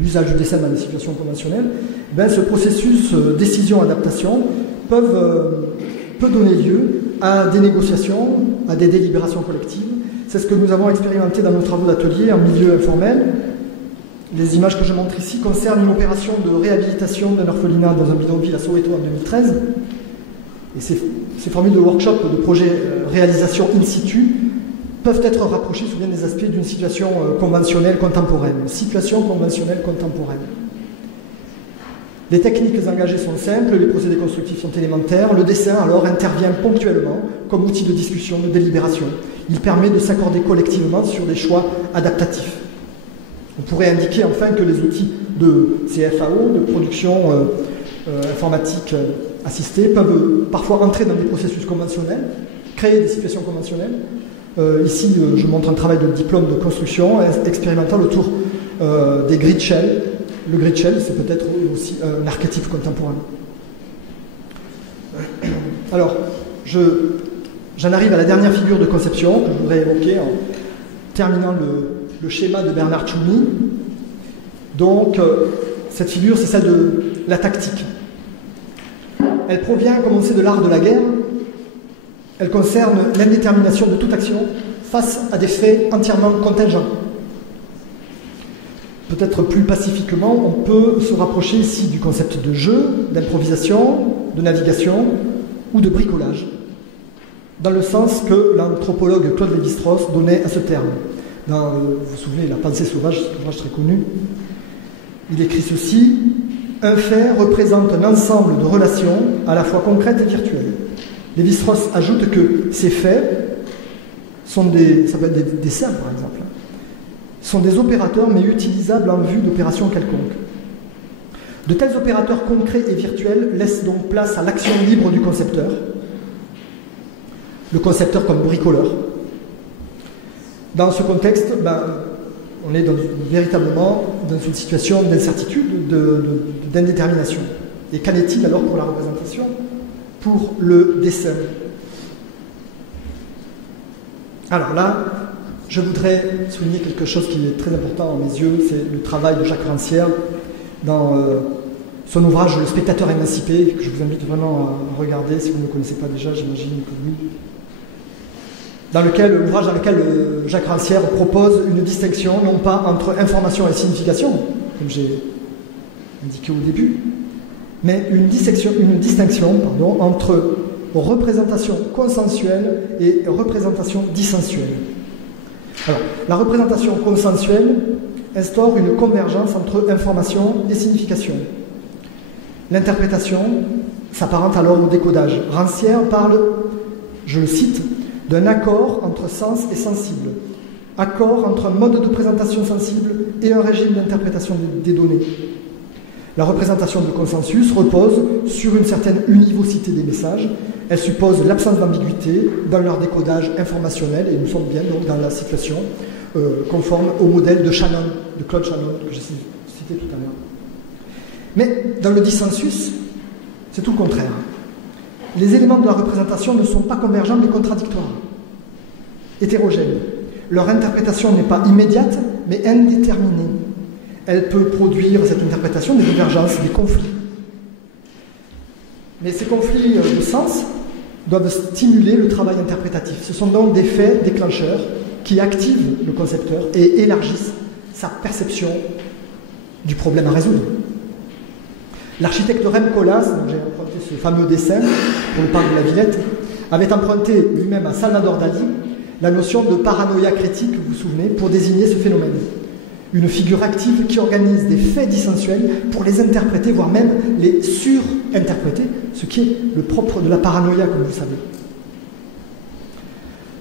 l'usage du dessin dans les situations conventionnelles, ben, ce processus décision-adaptation peut donner lieu à des négociations, à des délibérations collectives. C'est ce que nous avons expérimenté dans nos travaux d'atelier en milieu informel. Les images que je montre ici concernent une opération de réhabilitation d'un orphelinat dans un bidonville à Soweto en 2013. Et ces formules de workshop, de projet réalisation in situ, peuvent être rapprochées sous bien des aspects d'une situation conventionnelle contemporaine. Une situation conventionnelle contemporaine. Les techniques engagées sont simples, les procédés constructifs sont élémentaires. Le dessin, alors, intervient ponctuellement comme outil de discussion, de délibération. Il permet de s'accorder collectivement sur des choix adaptatifs. On pourrait indiquer enfin que les outils de CFAO, de production informatique assistée, peuvent parfois entrer dans des processus conventionnels, créer des situations conventionnelles. Ici, je montre un travail de diplôme de construction expérimental autour des grid shells. Le grid shell, c'est peut-être aussi un archétype contemporain. Alors, j'en arrive à la dernière figure de conception que je voudrais évoquer en terminant le schéma de Bernard Tchoumi. Donc, cette figure, c'est celle de la tactique. Elle provient, comme on sait, de l'art de la guerre. Elle concerne l'indétermination de toute action face à des faits entièrement contingents. Peut-être plus pacifiquement, on peut se rapprocher ici du concept de jeu, d'improvisation, de navigation ou de bricolage, dans le sens que l'anthropologue Claude Lévi-Strauss donnait à ce terme. Dans, vous vous souvenez, La pensée sauvage, c'est un ouvrage très connu. Il écrit ceci: un fait représente un ensemble de relations à la fois concrètes et virtuelles. Lévi-Strauss ajoute que ces faits sont ça peut être des dessins par exemple, sont des opérateurs mais utilisables en vue d'opérations quelconques. De tels opérateurs concrets et virtuels laissent donc place à l'action libre du concepteur, le concepteur comme bricoleur. Dans ce contexte, on est véritablement dans une situation d'incertitude, d'indétermination. Et qu'en est-il alors pour la représentation, pour le dessin? Alors là, je voudrais souligner quelque chose qui est très important à mes yeux, c'est le travail de Jacques Rancière dans son ouvrage « Le spectateur émancipé », que je vous invite vraiment à regarder si vous ne le connaissez pas déjà, j'imagine que oui. L'ouvrage dans lequel Jacques Rancière propose une distinction, non pas entre information et signification, comme j'ai indiqué au début, mais une distinction entre représentation consensuelle et représentation dissensuelle. Alors, la représentation consensuelle instaure une convergence entre information et signification. L'interprétation s'apparente alors au décodage. Rancière parle, je le cite, d'un accord entre sens et sensible, accord entre un mode de présentation sensible et un régime d'interprétation des données. La représentation de consensus repose sur une certaine univocité des messages. Elle suppose l'absence d'ambiguïté dans leur décodage informationnel, et nous sommes bien donc dans la situation conforme au modèle de Shannon, de Claude Shannon, que j'ai cité tout à l'heure. Mais dans le dissensus, c'est tout le contraire. Les éléments de la représentation ne sont pas convergents mais contradictoires, hétérogènes. Leur interprétation n'est pas immédiate mais indéterminée. Elle peut produire, cette interprétation, des divergences, des conflits. Mais ces conflits de sens doivent stimuler le travail interprétatif. Ce sont donc des faits déclencheurs qui activent le concepteur et élargissent sa perception du problème à résoudre. L'architecte Rem Koolhaas, dont j'ai emprunté ce fameux dessin pour le parc de la Villette, avait emprunté lui-même à Salvador Dali la notion de paranoïa critique, vous vous souvenez, pour désigner ce phénomène. Une figure active qui organise des faits dissensuels pour les interpréter, voire même les surinterpréter, ce qui est le propre de la paranoïa, comme vous savez.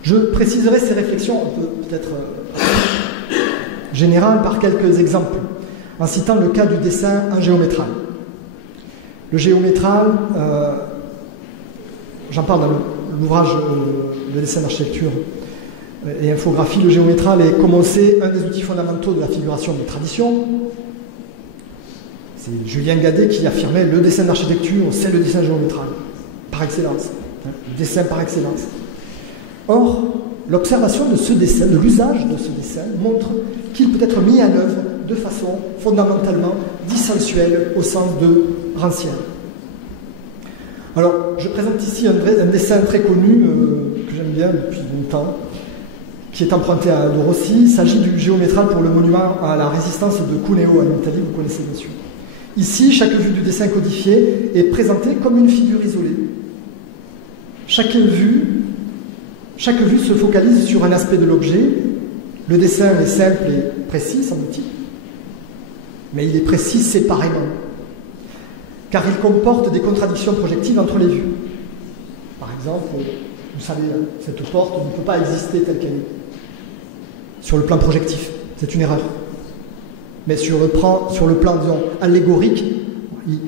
Je préciserai ces réflexions, peut-être générales, par quelques exemples, en citant le cas du dessin en géométral. Le géométral, j'en parle dans l'ouvrage de dessin d'architecture et infographie. Le géométral est, comme on sait, un des outils fondamentaux de la figuration de tradition. C'est Julien Gadet qui affirmait le dessin d'architecture, c'est le dessin géométral, par excellence, le dessin par excellence. Or, l'observation de ce dessin, de l'usage de ce dessin, montre qu'il peut être mis en œuvre de façon fondamentalement dissensuelle au sens de Rancière. Alors, je présente ici un dessin très connu, que j'aime bien depuis longtemps, qui est emprunté à De Rossi. Il s'agit du géométral pour le monument à la résistance de Cuneo en Italie, vous connaissez bien sûr. Ici, chaque vue du dessin codifié est présentée comme une figure isolée. Chaque vue se focalise sur un aspect de l'objet. Le dessin est simple et précis, semble-t-il, mais il est précis séparément, car il comporte des contradictions projectives entre les vues. Par exemple, vous savez, cette porte ne peut pas exister telle qu'elle est. Sur le plan projectif, c'est une erreur. Mais sur le plan, disons, allégorique, il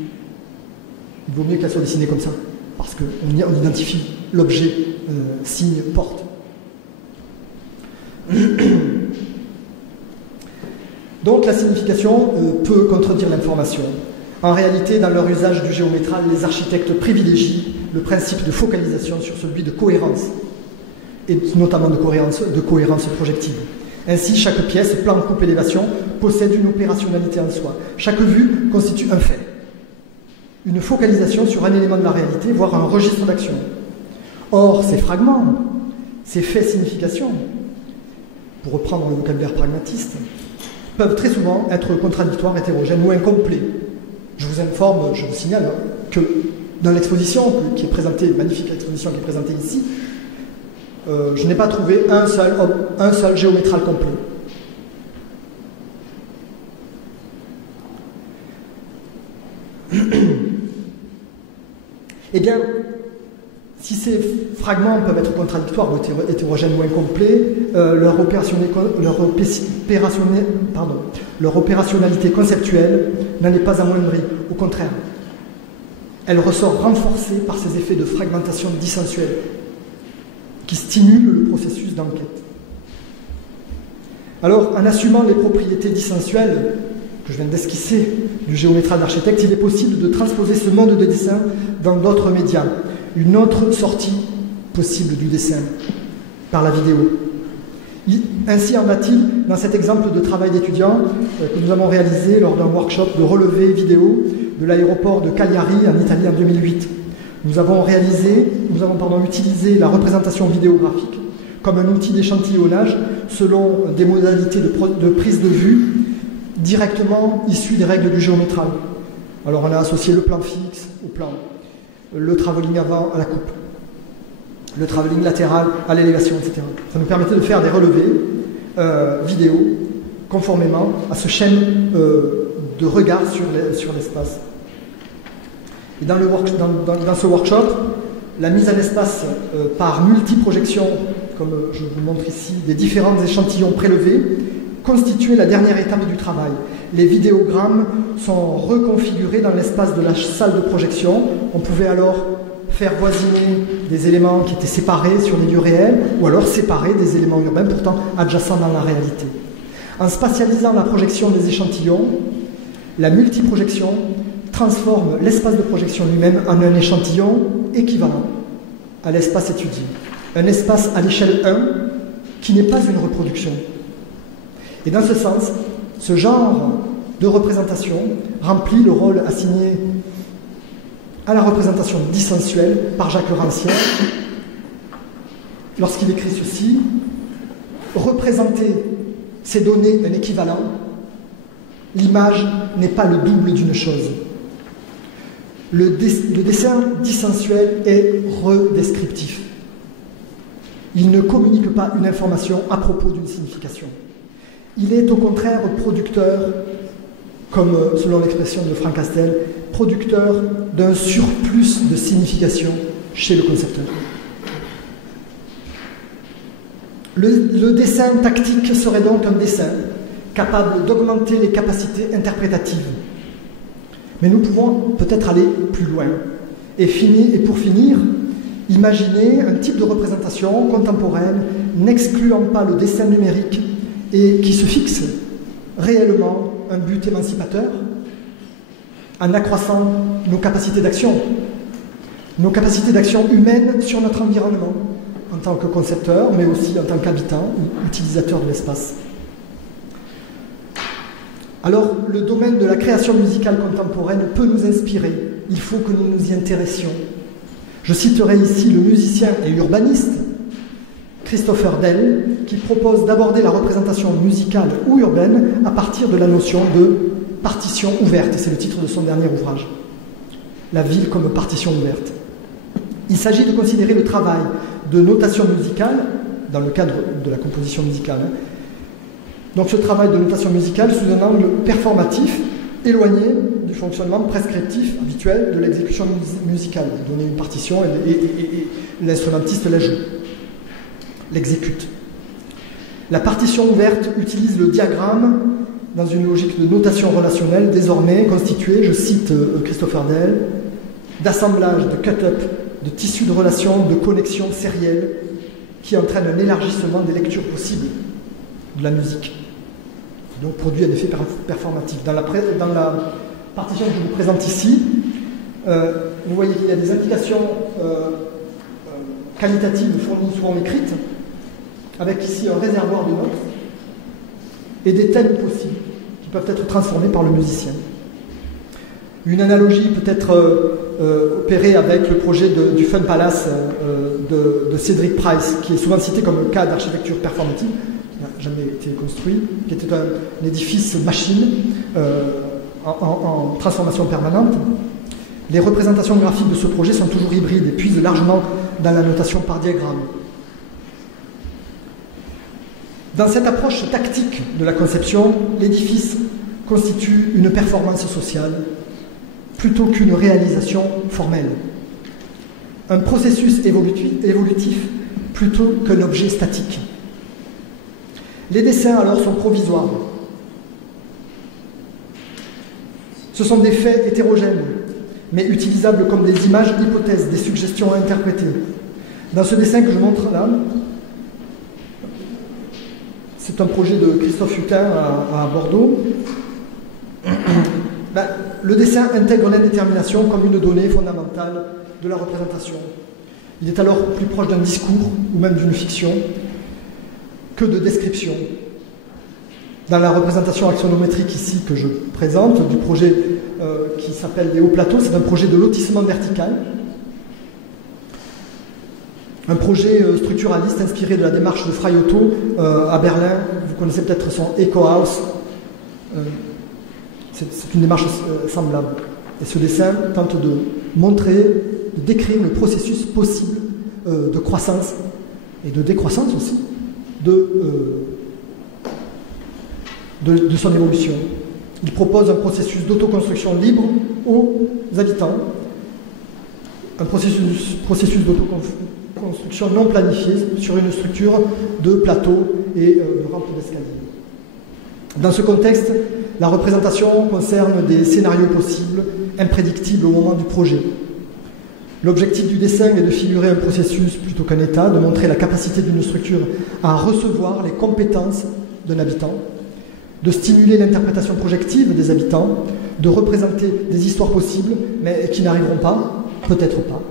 vaut mieux qu'elle soit dessinée comme ça, parce qu'on identifie l'objet, signe, porte. Donc la signification peut contredire l'information. En réalité, dans leur usage du géométral, les architectes privilégient le principe de focalisation sur celui de cohérence, et notamment de cohérence projective. Ainsi, chaque pièce, plan, coupe, élévation, possède une opérationnalité en soi. Chaque vue constitue un fait, une focalisation sur un élément de la réalité, voire un registre d'action. Or, ces fragments, ces faits significations, pour reprendre le vocabulaire pragmatiste, peuvent très souvent être contradictoires, hétérogènes ou incomplets. Je vous informe, je vous signale que dans l'exposition qui est présentée, magnifique exposition qui est présentée ici, je n'ai pas trouvé un seul géométral complet. Eh bien, si ces fragments peuvent être contradictoires ou hétérogènes ou incomplets, leur opérationnalité conceptuelle n'en est pas amoindrie. Au contraire, elle ressort renforcée par ces effets de fragmentation dissensuelle qui stimulent le processus d'enquête. Alors, en assumant les propriétés dissensuelles que je viens d'esquisser du géométral d'architecte, il est possible de transposer ce mode de dessin dans d'autres médias. Une autre sortie possible du dessin, par la vidéo. Ainsi en va-t-il dans cet exemple de travail d'étudiant que nous avons réalisé lors d'un workshop de relevé vidéo de l'aéroport de Cagliari en Italie en 2008. Nous avons utilisé la représentation vidéographique comme un outil d'échantillonnage selon des modalités de prise de vue directement issues des règles du géométral. Alors on a associé le plan fixe au plan, le travelling avant à la coupe, le travelling latéral à l'élévation, etc. Ça nous permettait de faire des relevés vidéo conformément à ce schème de regard sur l'espace. Et dans ce workshop, la mise en espace par multiprojection, comme je vous montre ici, des différents échantillons prélevés, constituait la dernière étape du travail. Les vidéogrammes sont reconfigurés dans l'espace de la salle de projection. On pouvait alors faire voisiner des éléments qui étaient séparés sur les lieux réels, ou alors séparer des éléments urbains pourtant adjacents dans la réalité. En spatialisant la projection des échantillons, la multiprojection transforme l'espace de projection lui-même en un échantillon équivalent à l'espace étudié. Un espace à l'échelle 1 qui n'est pas une reproduction. Et dans ce sens, ce genre de représentation remplit le rôle assigné à la représentation dissensuelle par Jacques Rancière lorsqu'il écrit ceci: représenter ces données un équivalent, l'image n'est pas le double d'une chose. Le dessin dissensuel est redescriptif. Il ne communique pas une information à propos d'une signification. Il est au contraire producteur, comme selon l'expression de Frank Castell, producteur d'un surplus de signification chez le concepteur. Le dessin tactique serait donc un dessin capable d'augmenter les capacités interprétatives. Mais nous pouvons peut-être aller plus loin. Et pour finir, imaginer un type de représentation contemporaine n'excluant pas le dessin numérique et qui se fixe réellement un but émancipateur en accroissant nos capacités d'action humaines sur notre environnement, en tant que concepteur, mais aussi en tant qu'habitant ou utilisateur de l'espace. Alors, le domaine de la création musicale contemporaine peut nous inspirer. Il faut que nous nous y intéressions. Je citerai ici le musicien et urbaniste Christopher Dell, qui propose d'aborder la représentation musicale ou urbaine à partir de la notion de partition ouverte. Et c'est le titre de son dernier ouvrage, La ville comme partition ouverte. Il s'agit de considérer le travail de notation musicale, dans le cadre de la composition musicale, donc ce travail de notation musicale sous un angle performatif, éloigné du fonctionnement prescriptif habituel de l'exécution musicale. Donner une partition et l'instrumentiste la joue, l'exécute. La partition ouverte utilise le diagramme dans une logique de notation relationnelle désormais constituée, je cite Christopher Dell, d'assemblage, de cut-up, de tissus de relations, de connexions sérielles qui entraînent un élargissement des lectures possibles de la musique. Donc produit un effet performatif. Dans la partition que je vous présente ici, vous voyez qu'il y a des indications qualitatives fournies souvent écrites, avec ici un réservoir de notes et des thèmes possibles qui peuvent être transformés par le musicien. Une analogie peut être opérée avec le projet du Fun Palace de Cedric Price, qui est souvent cité comme un cas d'architecture performative, qui n'a jamais été construit, qui était un édifice machine en transformation permanente. Les représentations graphiques de ce projet sont toujours hybrides et puisent largement dans la notation par diagramme. Dans cette approche tactique de la conception, l'édifice constitue une performance sociale plutôt qu'une réalisation formelle. Un processus évolutif plutôt qu'un objet statique. Les dessins alors sont provisoires. Ce sont des faits hétérogènes, mais utilisables comme des images d'hypothèses, des suggestions à interpréter. Dans ce dessin que je montre là, c'est un projet de Christophe Hutin à Bordeaux. Le dessin intègre l'indétermination comme une donnée fondamentale de la représentation. Il est alors plus proche d'un discours ou même d'une fiction que de description. Dans la représentation axonométrique ici que je présente, du projet qui s'appelle les hauts plateaux, c'est un projet de lotissement vertical. Un projet structuraliste inspiré de la démarche de Frei Otto à Berlin. Vous connaissez peut-être son Eco House. C'est une démarche semblable. Et ce dessin tente de montrer, de décrire le processus possible de croissance et de décroissance aussi de son évolution. Il propose un processus d'autoconstruction libre aux habitants, un processus d'autoconstruction non planifié sur une structure de plateau et de rampe d'escalier. Dans ce contexte, la représentation concerne des scénarios possibles, imprédictibles au moment du projet. L'objectif du dessin est de figurer un processus plutôt qu'un état, de montrer la capacité d'une structure à recevoir les compétences d'un habitant, de stimuler l'interprétation projective des habitants, de représenter des histoires possibles, mais qui n'arriveront pas, peut-être pas,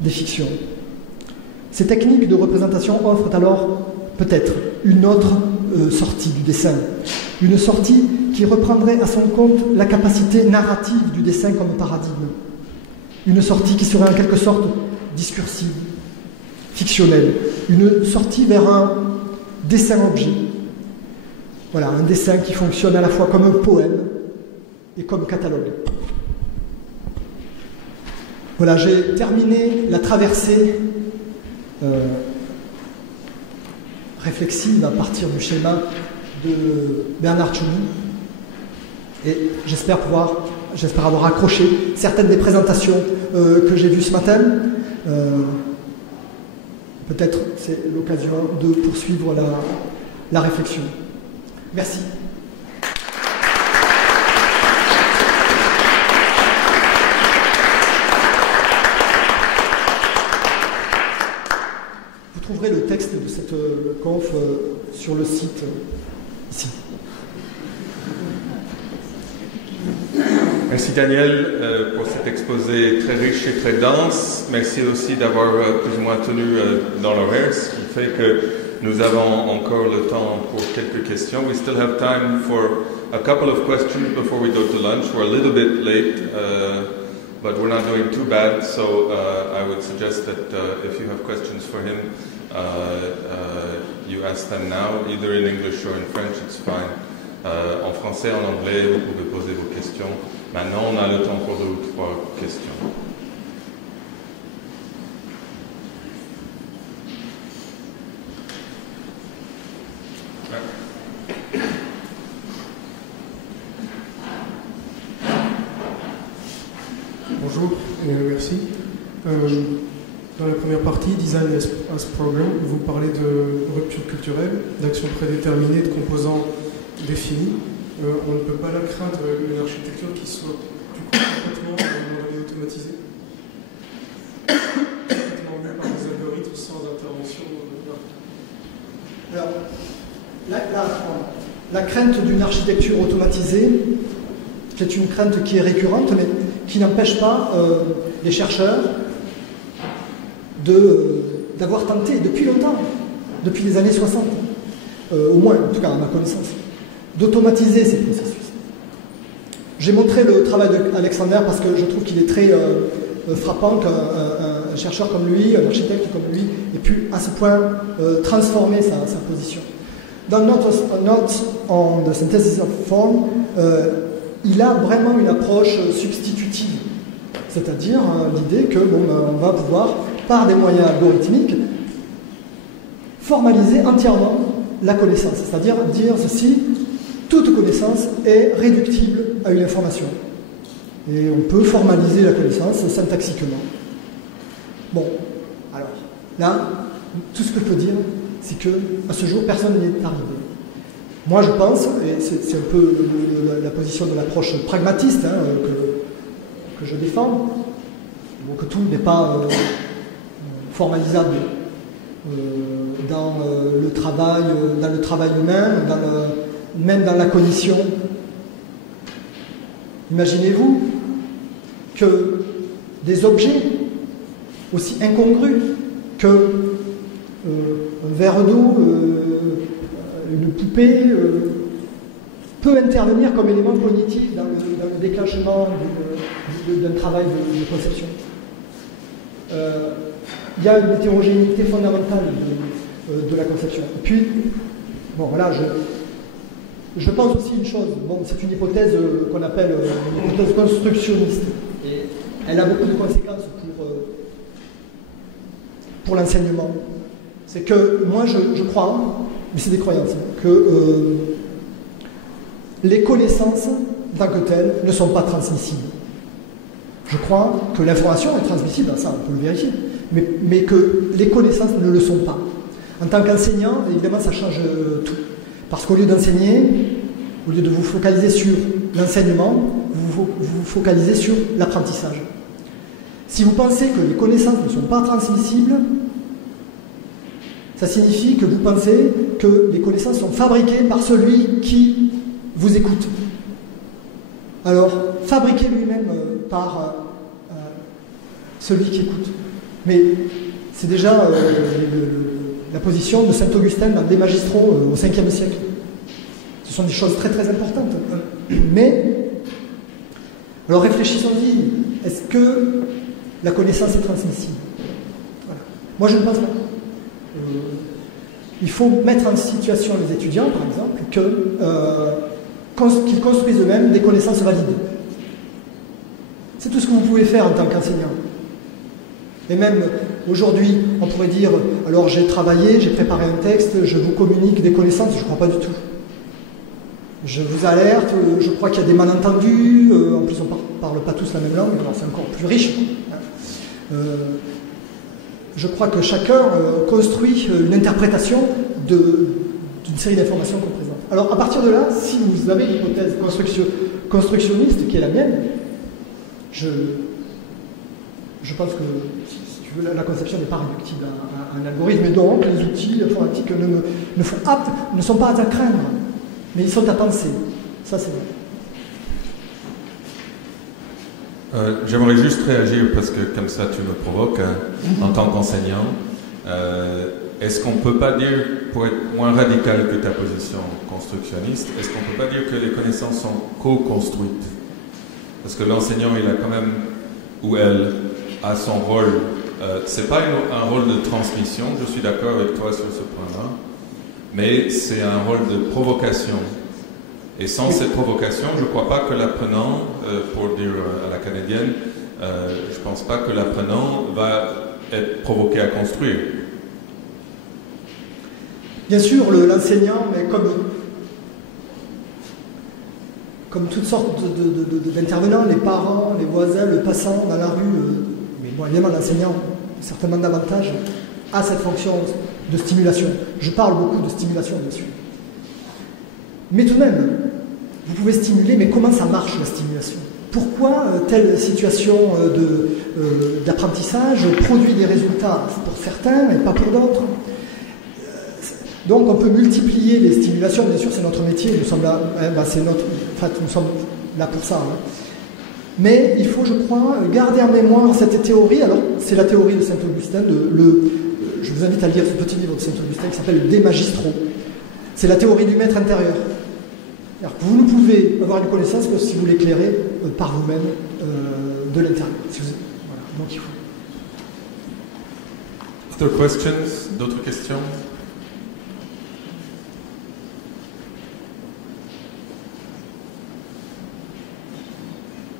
des fictions. Ces techniques de représentation offrent alors peut-être une autre sortie du dessin, une sortie qui reprendrait à son compte la capacité narrative du dessin comme paradigme, une sortie qui serait en quelque sorte discursive, fictionnelle, une sortie vers un dessin-objet. Voilà, un dessin qui fonctionne à la fois comme un poème et comme catalogue. Voilà, j'ai terminé la traversée réflexive à partir du schéma de Bernard Tchoumi. Et j'espère avoir accroché certaines des présentations que j'ai vues ce matin. Peut-être c'est l'occasion de poursuivre la réflexion. Merci. Vous trouverez le texte de cette conf sur le site ici. Merci Daniel pour cet exposé très riche et très dense. Merci aussi d'avoir plus ou moins tenu dans l'horaire, ce qui fait que nous avons encore le temps pour quelques questions. We still have time for a couple of questions before we go to lunch. We're a little bit late, but we're not doing too bad. So I would suggest that if you have questions for him, you ask them now, either in English or in French, it's fine. En français, en anglais, vous pouvez poser vos questions. Maintenant, on a le temps pour 2 ou 3 questions. Bonjour et merci. Dans la première partie, Design as Program, vous parlez de rupture culturelle, d'action prédéterminée, de composants définis. On ne peut pas la craindre une architecture qui soit du coup complètement automatisée, complètement mue par des algorithmes sans intervention. Alors, la crainte d'une architecture automatisée, c'est une crainte qui est récurrente, mais qui n'empêche pas les chercheurs d'avoir tenté depuis longtemps, depuis les années 60, au moins, en tout cas à ma connaissance, d'automatiser ces processus. J'ai montré le travail d'Alexander parce que je trouve qu'il est très frappant qu'un chercheur comme lui, un architecte comme lui, ait pu à ce point transformer sa position. Dans Notes on the Synthesis of Form, il a vraiment une approche substitutive, c'est-à-dire l'idée que on va pouvoir, par des moyens algorithmiques, formaliser entièrement la connaissance, c'est-à-dire dire ceci: toute connaissance est réductible à une information. Et on peut formaliser la connaissance syntaxiquement. Bon, alors, là, tout ce que je peux dire, c'est qu'à ce jour, personne n'y est arrivé. Moi, je pense, et c'est un peu la position de l'approche pragmatiste que je défends, donc que tout n'est pas formalisable dans le travail humain, même dans la cognition. Imaginez-vous que des objets aussi incongrus que un verre d'eau, une poupée, peut intervenir comme élément cognitif dans le déclenchement d'un travail de conception. Il y a une hétérogénéité fondamentale de la conception. Et puis, bon voilà, je pense aussi une chose, c'est une hypothèse qu'on appelle une hypothèse constructionniste. Et elle a beaucoup de conséquences pour l'enseignement. C'est que moi je crois, mais c'est des croyances, que les connaissances en tant que telles ne sont pas transmissibles. Je crois que l'information est transmissible, ça on peut le vérifier, mais que les connaissances ne le sont pas. En tant qu'enseignant, évidemment ça change tout. Parce qu'au lieu d'enseigner, au lieu de vous focaliser sur l'enseignement, vous vous focalisez sur l'apprentissage. Si vous pensez que les connaissances ne sont pas transmissibles, ça signifie que vous pensez que les connaissances sont fabriquées par celui qui vous écoute. Alors, fabriquez lui-même par celui qui écoute. Mais c'est déjà la position de Saint-Augustin dans Les Magistraux au 5e siècle. Ce sont des choses très très importantes. Mais, alors réfléchissons-y. Est-ce que la connaissance est transmissible? Voilà. Moi je ne pense pas. Il faut mettre en situation les étudiants, par exemple, qu'ils construisent eux-mêmes des connaissances valides. C'est tout ce que vous pouvez faire en tant qu'enseignant. Et même aujourd'hui, on pourrait dire, alors j'ai travaillé, j'ai préparé un texte, je vous communique des connaissances, je ne crois pas du tout. Je vous alerte, je crois qu'il y a des malentendus, en plus on ne parle pas tous la même langue, alors c'est encore plus riche. Je crois que chacun construit une interprétation d'une série d'informations qu'on présente. Alors à partir de là, si vous avez l'hypothèse constructionniste qui est la mienne, je pense que si tu veux, la conception n'est pas réductible à un algorithme, et donc les outils informatiques ne sont pas à craindre, mais ils sont à penser. Ça c'est vrai. J'aimerais juste réagir parce que comme ça tu me provoques en tant qu'enseignant. Est-ce qu'on ne peut pas dire, pour être moins radical que ta position constructionniste, est-ce qu'on ne peut pas dire que les connaissances sont co-construites? Parce que l'enseignant, il a quand même, ou elle, a son rôle. Ce n'est pas un rôle de transmission, je suis d'accord avec toi sur ce point-là, mais c'est un rôle de provocation. Et sans cette provocation, je ne crois pas que l'apprenant, pour dire à la canadienne, je ne pense pas que l'apprenant va être provoqué à construire. Bien sûr, l'enseignant, mais comme toutes sortes d'intervenants, les parents, les voisins, le passant dans la rue, mais bon, évidemment, l'enseignant, certainement davantage, a cette fonction de stimulation. Je parle beaucoup de stimulation, bien sûr. Mais tout de même, vous pouvez stimuler, mais comment ça marche la stimulation? Pourquoi telle situation d'apprentissage produit des résultats pour certains et pas pour d'autres? Donc on peut multiplier les stimulations, bien sûr c'est notre métier, nous sommes là, nous sommes là pour ça. Hein. Mais il faut, je crois, garder en mémoire cette théorie. Alors c'est la théorie de Saint-Augustin, je vous invite à lire ce petit livre de Saint-Augustin qui s'appelle De Magistro. C'est la théorie du maître intérieur. Alors, vous ne pouvez avoir une connaissance que si vous l'éclairez par vous-même de l'intérieur. Voilà, donc il faut. Other questions? D'autres questions?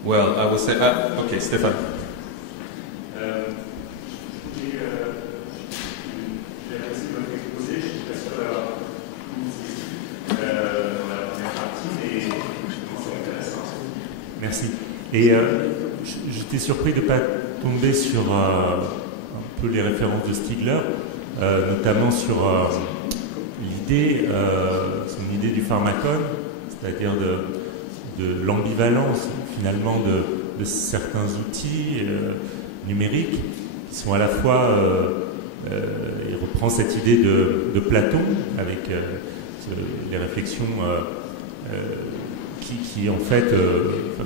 Well, I will say... ok, Stéphane. Merci. Et j'étais surpris de ne pas tomber sur un peu les références de Stigler, notamment sur l'idée, son idée du pharmacone, c'est-à-dire de l'ambivalence finalement de certains outils numériques qui sont à la fois, il reprend cette idée de Platon avec les réflexions qui en fait,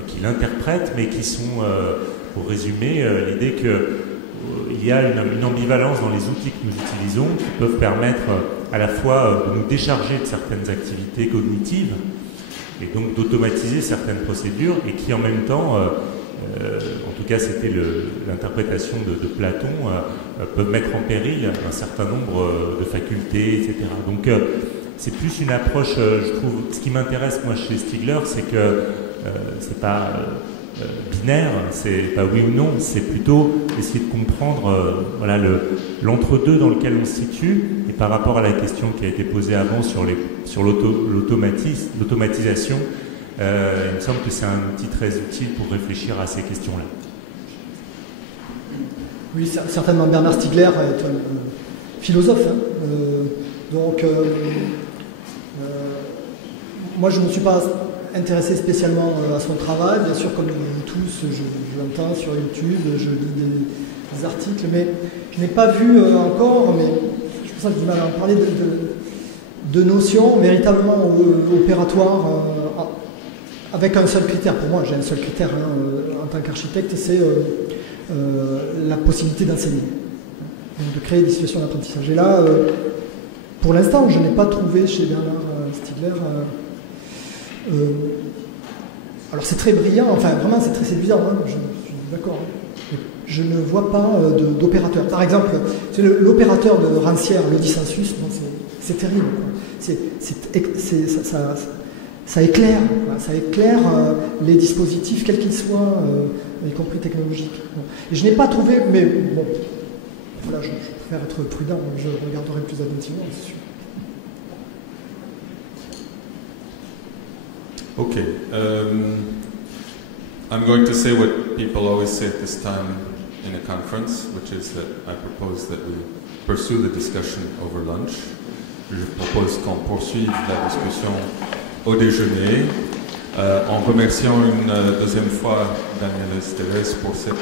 qui l'interprètent, mais qui sont, pour résumer, l'idée qu'il y a une ambivalence dans les outils que nous utilisons qui peuvent permettre à la fois de nous décharger de certaines activités cognitives et donc d'automatiser certaines procédures et qui en même temps, en tout cas c'était l'interprétation de Platon, peuvent mettre en péril un certain nombre de facultés, etc. Donc c'est plus une approche, je trouve, ce qui m'intéresse moi chez Stigler, c'est que c'est pas binaire, c'est pas oui ou non, c'est plutôt essayer de comprendre voilà, l'entre-deux dans lequel on se situe, et par rapport à la question qui a été posée avant sur l'automatisation, il me semble que c'est un outil très utile pour réfléchir à ces questions-là. Oui, certainement Bernard Stiegler est un philosophe, hein, donc moi je ne me suis pas intéressé spécialement à son travail, bien sûr comme nous tous, je l'entends sur YouTube, je lis des articles, mais je n'ai pas vu encore, mais je pense que j'ai du mal à en parler, de notions véritablement opératoires avec un seul critère. Pour moi, j'ai un seul critère en tant qu'architecte, c'est la possibilité d'enseigner, donc de créer des situations d'apprentissage. Et là, pour l'instant, je n'ai pas trouvé chez Bernard Stiegler... alors c'est très brillant, enfin vraiment c'est très séduisant, hein, je suis d'accord. Je ne vois pas d'opérateur. Par exemple, l'opérateur de Rancière, le dissensus, bon, c'est terrible. Ça éclaire, quoi. Ça éclaire les dispositifs, quels qu'ils soient, y compris technologiques. Bon. Et je n'ai pas trouvé, mais bon, voilà, je préfère être prudent, je regarderai plus attentivement, c'est sûr. Okay. I'm going to say what people always say at this time in a conference, which is that I propose that we pursue the discussion over lunch. Je propose qu'on poursuive la discussion au déjeuner, en remerciant une deuxième fois Daniel Esteves pour cette